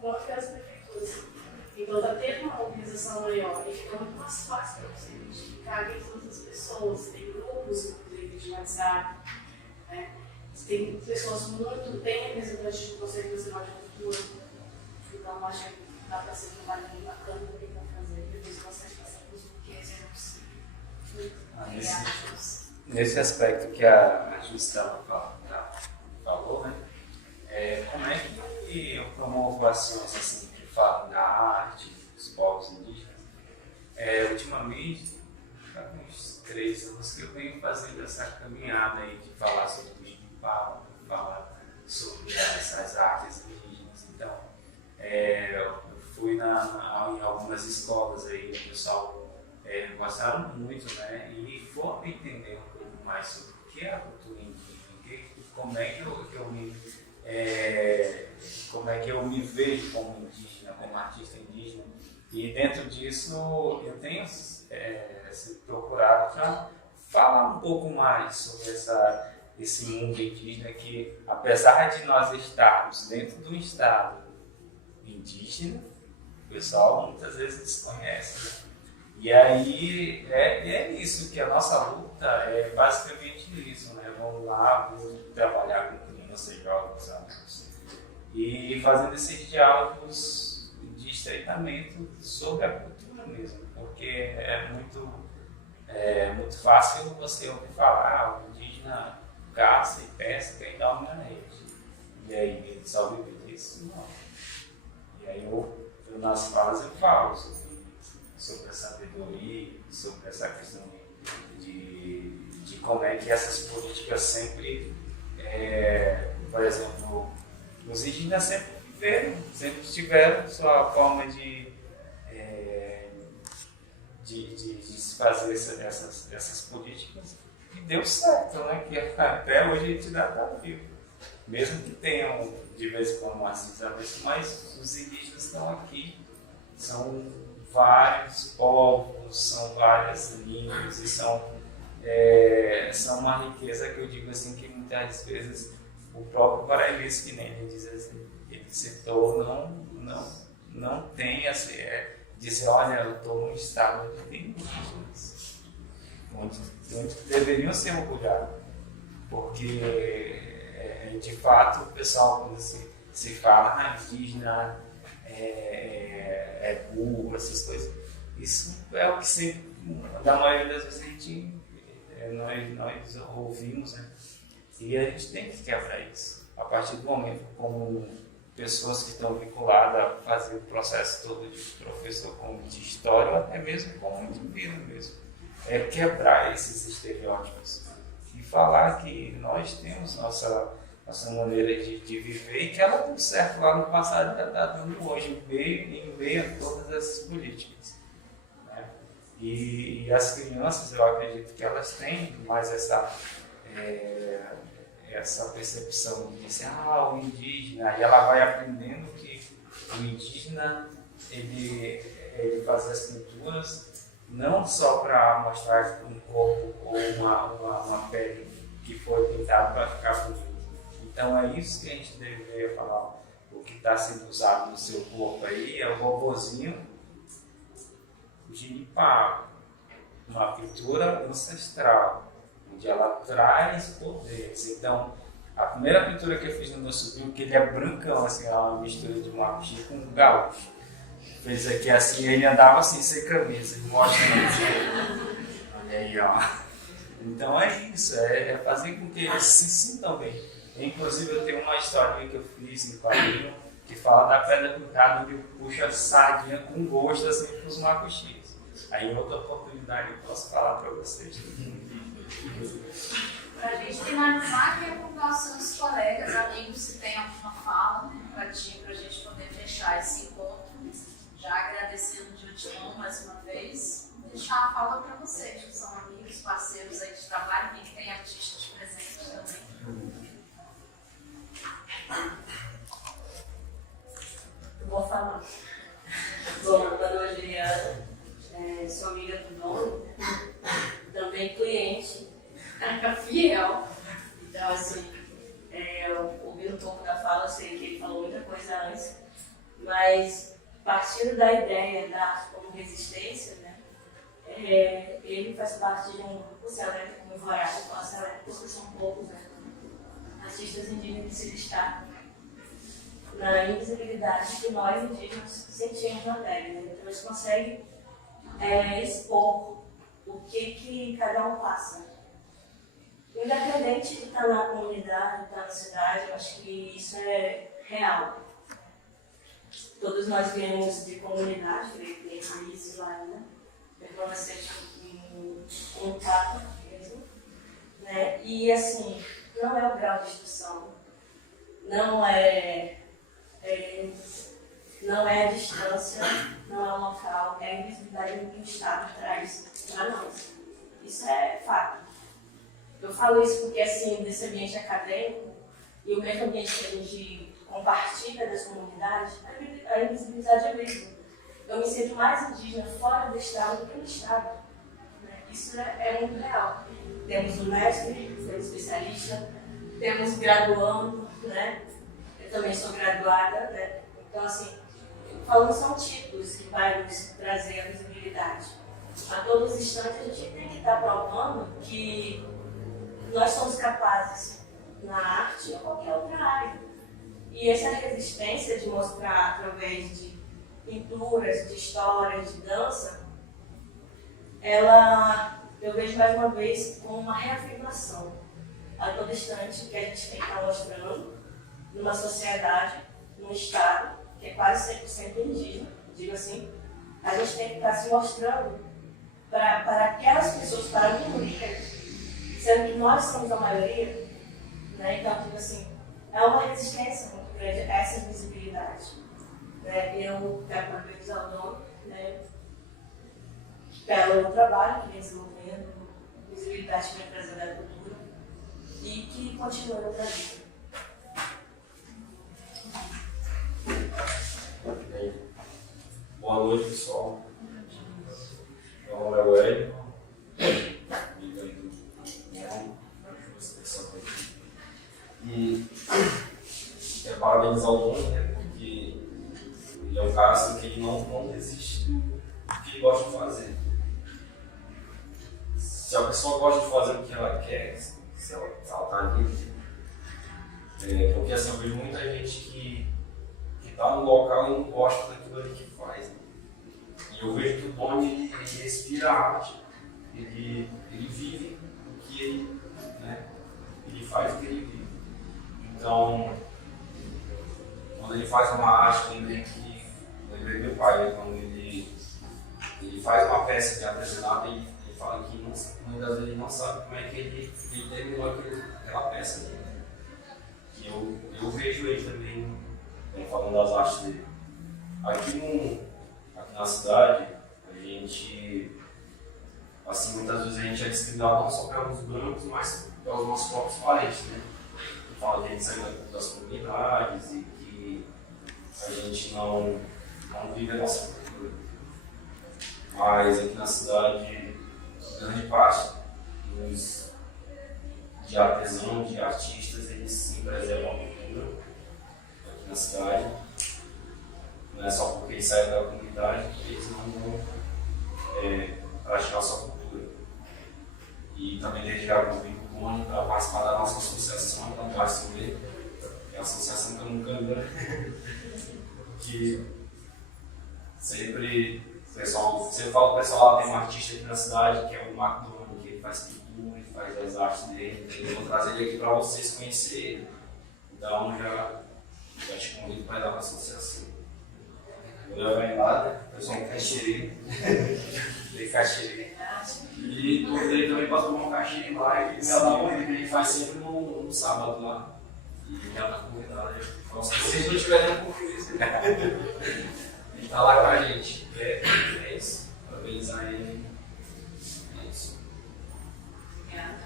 quanto pelas prefeituras. Então, está tendo uma mobilização maior e fica muito mais fácil para você identificar quem são essas pessoas. Tem grupos, inclusive, de WhatsApp, né? Tem pessoas muito bem representantes do Conselho Nacional de Cultura. Então, acho que dá para ser um trabalho bem bacana para quem vai fazer. Depois vocês passam por isso, porque Nesse aspecto que a Gustavo falou, né? Como é que eu promovo ações assim, que falam da arte, dos povos indígenas? Ultimamente, há uns 3 anos que eu venho fazendo essa caminhada aí de falar sobre o bicho de pau, falar sobre essas artes indígenas. Então, eu fui ao algumas escolas aí, o pessoal gostaram muito, né? E foram entender um pouco mais sobre o que é a cultura indígena, como é que eu me vejo como indígena, como artista indígena. E dentro disso eu tenho procurado para falar um pouco mais sobre esse mundo indígena que, apesar de nós estarmos dentro de um estado indígena, o pessoal muitas vezes desconhece, né? E aí é isso, que a nossa luta é basicamente isso, né? Vamos lá, vamos trabalhar com crianças, jovens, adultos, e fazendo esses diálogos de estreitamento sobre a cultura mesmo, porque é muito fácil você ouvir falar, o indígena caça e pesca e dorme na rede. E aí ele só vive disso? Não. E aí eu nas falas eu falo sobre a sabedoria, sobre essa questão de como é que essas políticas sempre, por exemplo, os indígenas sempre viveram, sempre tiveram sua forma de se fazer essas políticas, e deu certo, né? Que até hoje a gente ainda está vivo. Mesmo que tenham de vez em quando umas desavenças, mas os indígenas estão aqui, são vários povos, são várias línguas e são uma riqueza que eu digo assim, que muitas vezes o próprio paraibês, que nem ele diz assim, ele citou, não tem assim, dizer, olha, eu estou num estado onde tem indígenas, onde deveriam ser orgulhados, porque de fato o pessoal, quando se fala indígena, burro, essas coisas, isso é o que sempre, da maioria das vezes a gente, nós ouvimos, né? E a gente tem que quebrar isso. A partir do momento, como pessoas que estão vinculadas a fazer o processo todo de professor, como de história, até mesmo como indivíduo mesmo, quebrar esses estereótipos e falar que nós temos nossa maneira de viver e que ela deu certo lá no passado e está dando hoje em meio a todas essas políticas, né? E as crianças, eu acredito que elas têm mais essa percepção de dizer, o indígena, e ela vai aprendendo que o indígena ele faz as pinturas não só para mostrar um corpo ou uma pele que foi pintada para ficar bonito. Então é isso que a gente deveria falar. O que está sendo usado no seu corpo aí é o robozinho de uma pintura ancestral, onde ela traz poderes. Então, a primeira pintura que eu fiz no meu sobrinho, que ele é brancão, assim, é uma mistura de mapuche com um gaúcho. Fez aqui assim, ele andava assim, sem camisa, e mostra assim. Olha aí, ó. Então é isso, é fazer com que eles se sintam bem. Inclusive, eu tenho uma historinha que eu fiz em quadrinho, que fala da pedra pintada, onde eu puxo a sardinha com gosto assim para os macuxis. Aí, em outra oportunidade, eu posso falar para vocês. Para a gente finalizar, queria convidar os seus colegas, amigos, se tem alguma fala, né, para a gente poder fechar esse encontro. Já agradecendo de antemão mais uma vez, deixar a fala para vocês, que são amigos, parceiros aí de trabalho, e que tem artistas presentes também. Eu vou falar. Bom, meu nome é Juliana, sou amiga do dono, também cliente, fiel. Então, assim, eu ouvi um pouco da fala, sei que ele falou muita coisa antes, mas partindo da ideia da arte como resistência, né, ele faz parte de um grupo seleto, como o Voyage, com a seleto, porque são poucos, né, artistas indígenas que se destacam na invisibilidade que nós indígenas sentimos na pele, né? Então eles conseguem expor o que cada um passa. Independente de estar na comunidade, estar na cidade, eu acho que isso é real. Todos nós viemos de comunidade, de raízes lá, né? Permanecer em contato mesmo, né? E assim, não é o grau de instrução, não é não é a distância, não é o local, é a invisibilidade que o Estado traz para nós. Isso é fato. Eu falo isso porque, assim, nesse ambiente acadêmico e o mesmo ambiente que a gente compartilha das comunidades, a invisibilidade é mesmo. Eu me sinto mais indígena fora do Estado do que no Estado. Né? Isso é muito real. Temos o mestre, temos especialista, temos graduando, né? Eu também sou graduada, né? Então, assim, falando são títulos que vai nos trazer a visibilidade. A todos os instantes a gente tem que estar provando que nós somos capazes na arte ou qualquer outra área. E essa resistência de mostrar através de pinturas, de histórias, de dança, eu vejo mais uma vez como uma reafirmação a todo instante que a gente tem que estar mostrando numa sociedade, num estado que é quase 100% indígena, digo assim, a gente tem que estar se mostrando para aquelas pessoas, para a minoria, sendo que nós somos a maioria, né? Então, tipo assim, é uma resistência muito grande a essa visibilidade. Né? Eu quero parabenizar o dono, né, pelo trabalho que vem desenvolvendo, visibilidade que vem trazendo à cultura e que continua no Brasil. Boa noite, pessoal. Meu nome é Wellington. E quero parabenizar o dono, né, porque ele é um cara assim, que ele não desiste do que ele gosta de fazer. Se a pessoa gosta de fazer o que ela quer, se ela está ali, porque assim, eu vejo muita gente que está no local e não gosta daquilo ali que faz. Né? E eu vejo que o dono ele respira a arte, ele vive o que ele, né, ele faz o que ele vive. Então, quando ele faz uma arte, lembrei meu pai, né? Quando ele faz uma peça de artesanato, ele fala que muitas vezes ele não sabe como é que ele terminou aquela peça ali. Né? E eu vejo ele também, né, falando das artes dele. Aqui na cidade, a gente, assim, muitas vezes a gente é discriminado não só pelos brancos, mas pelos nossos próprios parentes, né? Fala que a gente sai das comunidades e que a gente não vive a nossa cultura. Mas aqui na cidade, grande parte de artesãos, de artistas, eles sim preservam a cultura aqui na cidade. Não é só porque eles saem da comunidade que eles não vão praticar a sua cultura. E também desde já convido o Boni para participar da nossa associação, da Barcelona, que é a Associação Camucanga, que sempre falo para o pessoal, tem um artista aqui na cidade, que é o Marco Dono, que ele faz pintura, ele faz as artes dele, eu vou trazer ele aqui para vocês conhecerem ele. Então já te convido para ir lá para a associação. Vou levar em lá, o pessoal caxerê, tem caxerê. E convidei também para tomar um caxerê lá, e ele faz sempre no sábado lá. E já está convidado, se vocês não tiverem confiança, ele está lá com a gente. É isso. Parabenizar ele. É isso. Obrigada.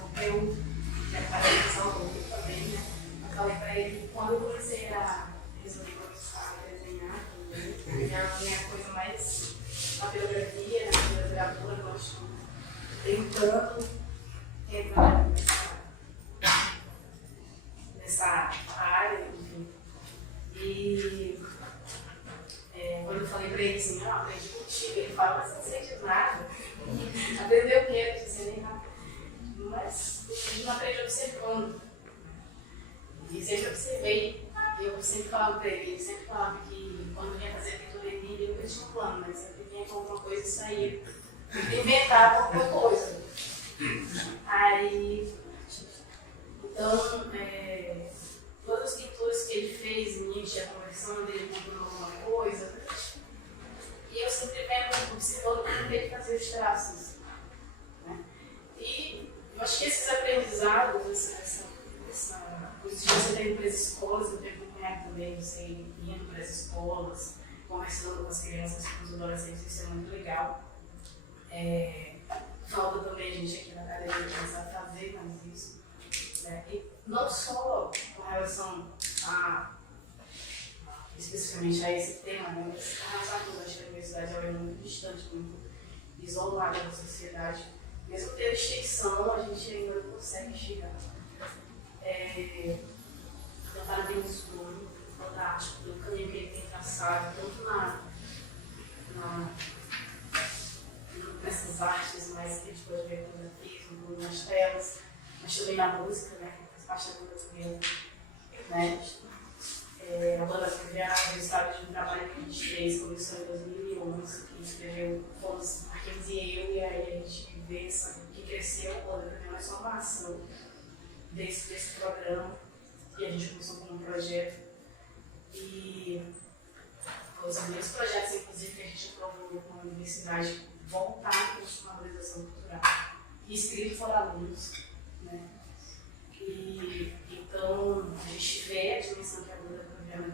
Eu quero parabenizar o Dono também, né? Eu falei para ele que quando eu comecei a resolver começar a desenhar, minha coisa mais na biografia, na literatura, eu acho tentando entrar nessa área, enfim. E quando eu falei pra ele assim, não, aprendi contigo, ele fala, mas você não sei de nada. Aprendeu o quê? Não sei nem nada. Mas a gente não aprende observando. E sempre observei. Eu sempre falava pra ele sempre falava que quando vinha fazer a pintura em mim, ele nunca tinha um plano, mas sempre vinha com alguma coisa e saía. Ele inventava alguma coisa. Aí, então, todas as pinturas que ele fez em Nietzsche, a conversão dele com alguma coisa, e eu sempre vendo, observando como ele fazia os traços. Né? E eu acho que esses aprendizados, essa coisa de você ter ido para as escolas, eu tenho acompanhar também você indo para as escolas, conversando com as crianças, com os adolescentes, isso é muito legal. Falta também a gente aqui na academia começar a fazer mais isso. Né? E não só com relação especificamente a esse tema, né? Mas com relação a tudo, acho que a universidade é muito distante, muito isolada da sociedade. Mesmo tendo extensão, a gente ainda não consegue chegar. Então, parabéns escuro, fantástico, pelo caminho que ele tem traçado, tanto nessas artes mais que a gente pode ver no grafismo, nas telas, mas também na música, né, que faz parte da banda também, né? A banda foi criada, o resultado de um trabalho que a gente fez, começou em 2011, que escreveu fomos Marquinhos e eu, e aí a gente vê que cresceu a banda, porque não é só uma ação desse programa, e a gente começou com um projeto, e os primeiros projetos, inclusive, que a gente aprovou com a universidade, voltar com a valorização cultural, e escrito por alunos, né? E então a gente vê a dimensão que a banda programa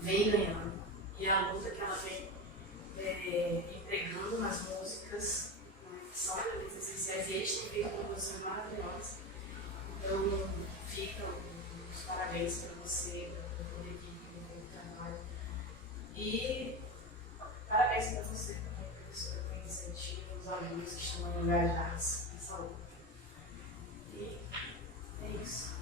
vem ganhando, e a luta que ela vem empregando nas músicas, né, que são elementos essenciais, e eles têm feito composições maravilhosas. Então ficam os parabéns para você, para toda a equipe do trabalho. E parabéns para você, para a professora, pela iniciativa, os alunos que estão engajados nessa luta. E é isso.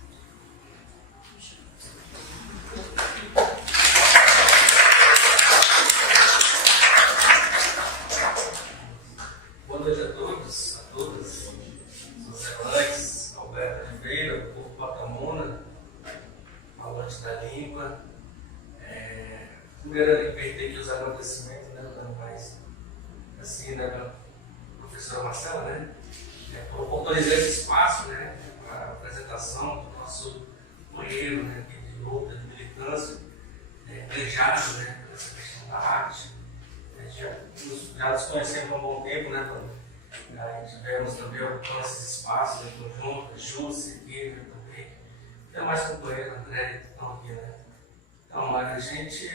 Boa noite a todos, a todas. Sou Zé Alex, Alberto Oliveira, o povo Pacamona, falante da língua. Primeiro, perder aqui os agradecimentos, né, dando mais assim, né, para a professora Marcela, né, por oportunizar esse espaço, né, para a apresentação do nosso companheiro, né, de luta, de militância, engajado, né, nessa questão da arte. Já nos conhecemos há um bom tempo, né, tivemos também ocupando esses espaços em conjunto, Júcia, aqui também, tem mais companheiros, André, que estão aqui, né. Então, a gente,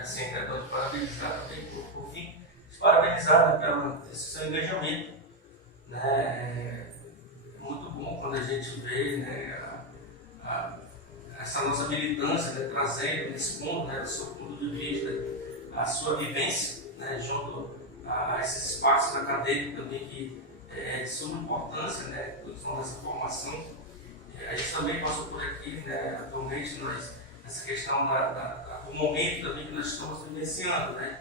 assim, quero parabenizar também por fim, parabenizar, né, pelo esse seu engajamento, né. É muito bom quando a gente vê, né, essa nossa militância, né, trazendo nesse ponto, né, do seu ponto de vista, a sua vivência, né, junto a esses espaços acadêmicos também que é de suma importância, né, produção dessa formação. A gente também passou por aqui, né, atualmente, nessa questão do momento também que nós estamos vivenciando, né,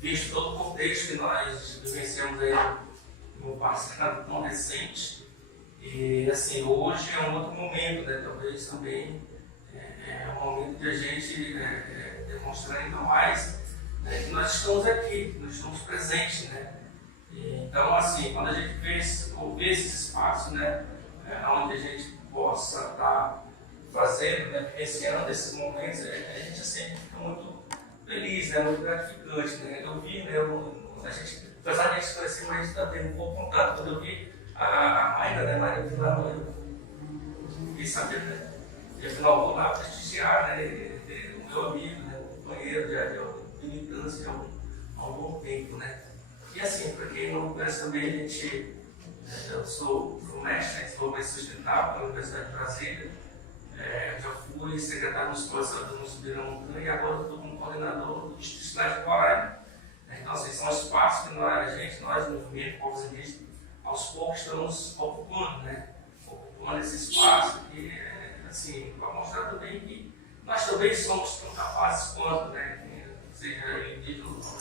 visto todo o contexto que nós vivenciamos aí no passado tão recente. E assim, hoje é um outro momento, né? Talvez também é um momento de a gente demonstrar ainda mais, né, que nós estamos aqui, nós estamos presentes, né? Então, assim, quando a gente vê esses espaços, né, onde a gente possa estar fazendo, né, vivenciando esses momentos, a gente sempre fica muito feliz, né, muito gratificante, né? Eu vi, né, a gente, apesar de a gente conhecer, mas a gente também um pouco contato. Quando eu vi a Maida, né, Maria Vilar, eu fiquei sabendo, né, e afinal vou lá prestigiar, né, o meu amigo, né, o companheiro de militância há um bom tempo, né. E assim, para quem não conhece também, eu sou mestre em desenvolvimento sustentável pela Universidade de Brasília, já fui secretário de Escola do Subirão Montanha e agora estou como coordenador do Distrito de Cidade de Roraima. Então, assim, são espaços que nós, do movimento Povos Indígenas, aos poucos estamos ocupando, né? Ocupando esse espaço que, assim, para mostrar também que nós também somos tão capazes quanto, né? Seja indígena ou não.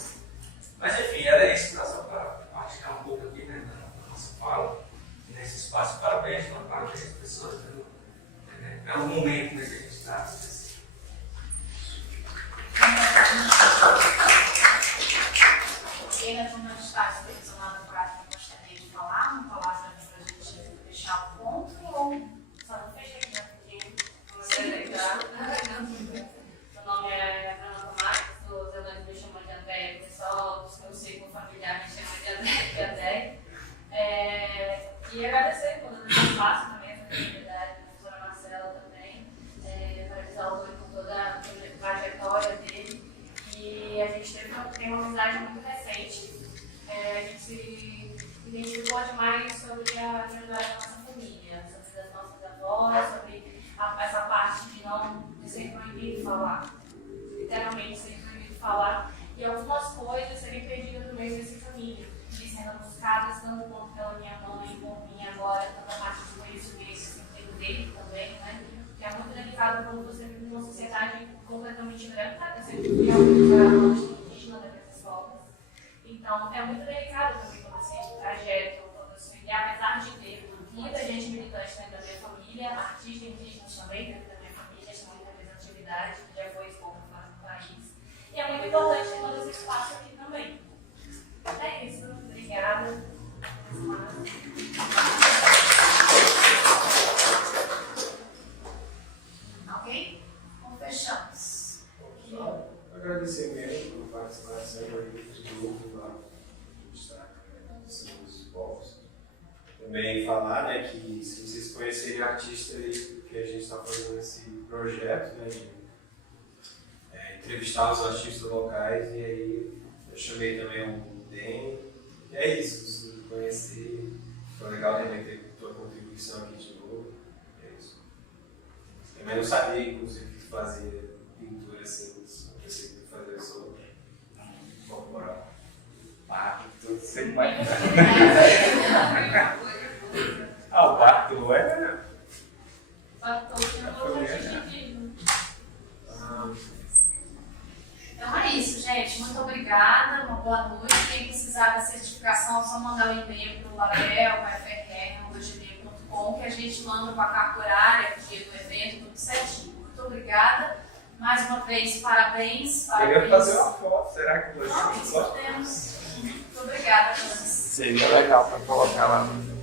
Mas, enfim, era isso, só para partilhar um pouco aqui, né, da nossa fala nesse espaço. Parabéns, pessoas, pelo momento, né, que a gente está. Ainda como nós está supervisionado no prazo, gostaria de falar, uma palavra para a gente fechar o ponto, ou só não fecha aqui, Meu nome é Fernanda Marques, os alunos me chamam de Andréia, o pessoal do seu ciclo familiar me chama de Andréia. E agradecer por todo esse espaço também, essa oportunidade da professora Marcela. e a gente tem uma amizade muito recente. A gente se identificou demais sobre a ajudar a nossa família, sobre as nossas avós, sobre essa parte de ser proibido falar, literalmente ser proibido falar, e algumas coisas serem perdidas no meio dessa família, e sendo buscadas tanto quanto pela minha mãe, por mim agora, tanto a parte do conhecimento dele também, né? Que é muito delicado quando você vive numa sociedade completamente branca, você vive realmente indígena daquelas escolas. Então, é muito delicado também todo esse trajeto, todo esse, e apesar de ter muita gente militante dentro da minha família, artistas indígenas também dentro da minha família, tem muita representatividade, que já foi exposta fora do país. E é muito importante ter todo esse espaço aqui também. É isso, obrigada. Ok? Então, fechamos. Só agradecer mesmo por participação de novo lá no destaque dos seus povos. Também falar, né, que se vocês conhecerem artistas aí, que a gente está fazendo esse projeto, né, de entrevistar os artistas locais, e aí eu chamei também um DEM, e é isso, conhecer, foi legal também ter tua contribuição aqui de novo, é isso. Também não sabia, inclusive, que fazia pintura assim, eu pensei que fazer só corporal. Tudo sem mais. O Bartô é. Bartô tinha um indígena. Então é isso, gente. Muito obrigada. Uma boa noite. Quem precisar da certificação, é só mandar um e-mail para o Label, para a frr.gmail.com, que a gente manda com a carga horária, o dia do evento, tudo certinho. Muito obrigada. Mais uma vez, parabéns. Queria fazer uma foto, será que você Nós temos. Muito obrigada, Francis. Seria legal para colocar lá no.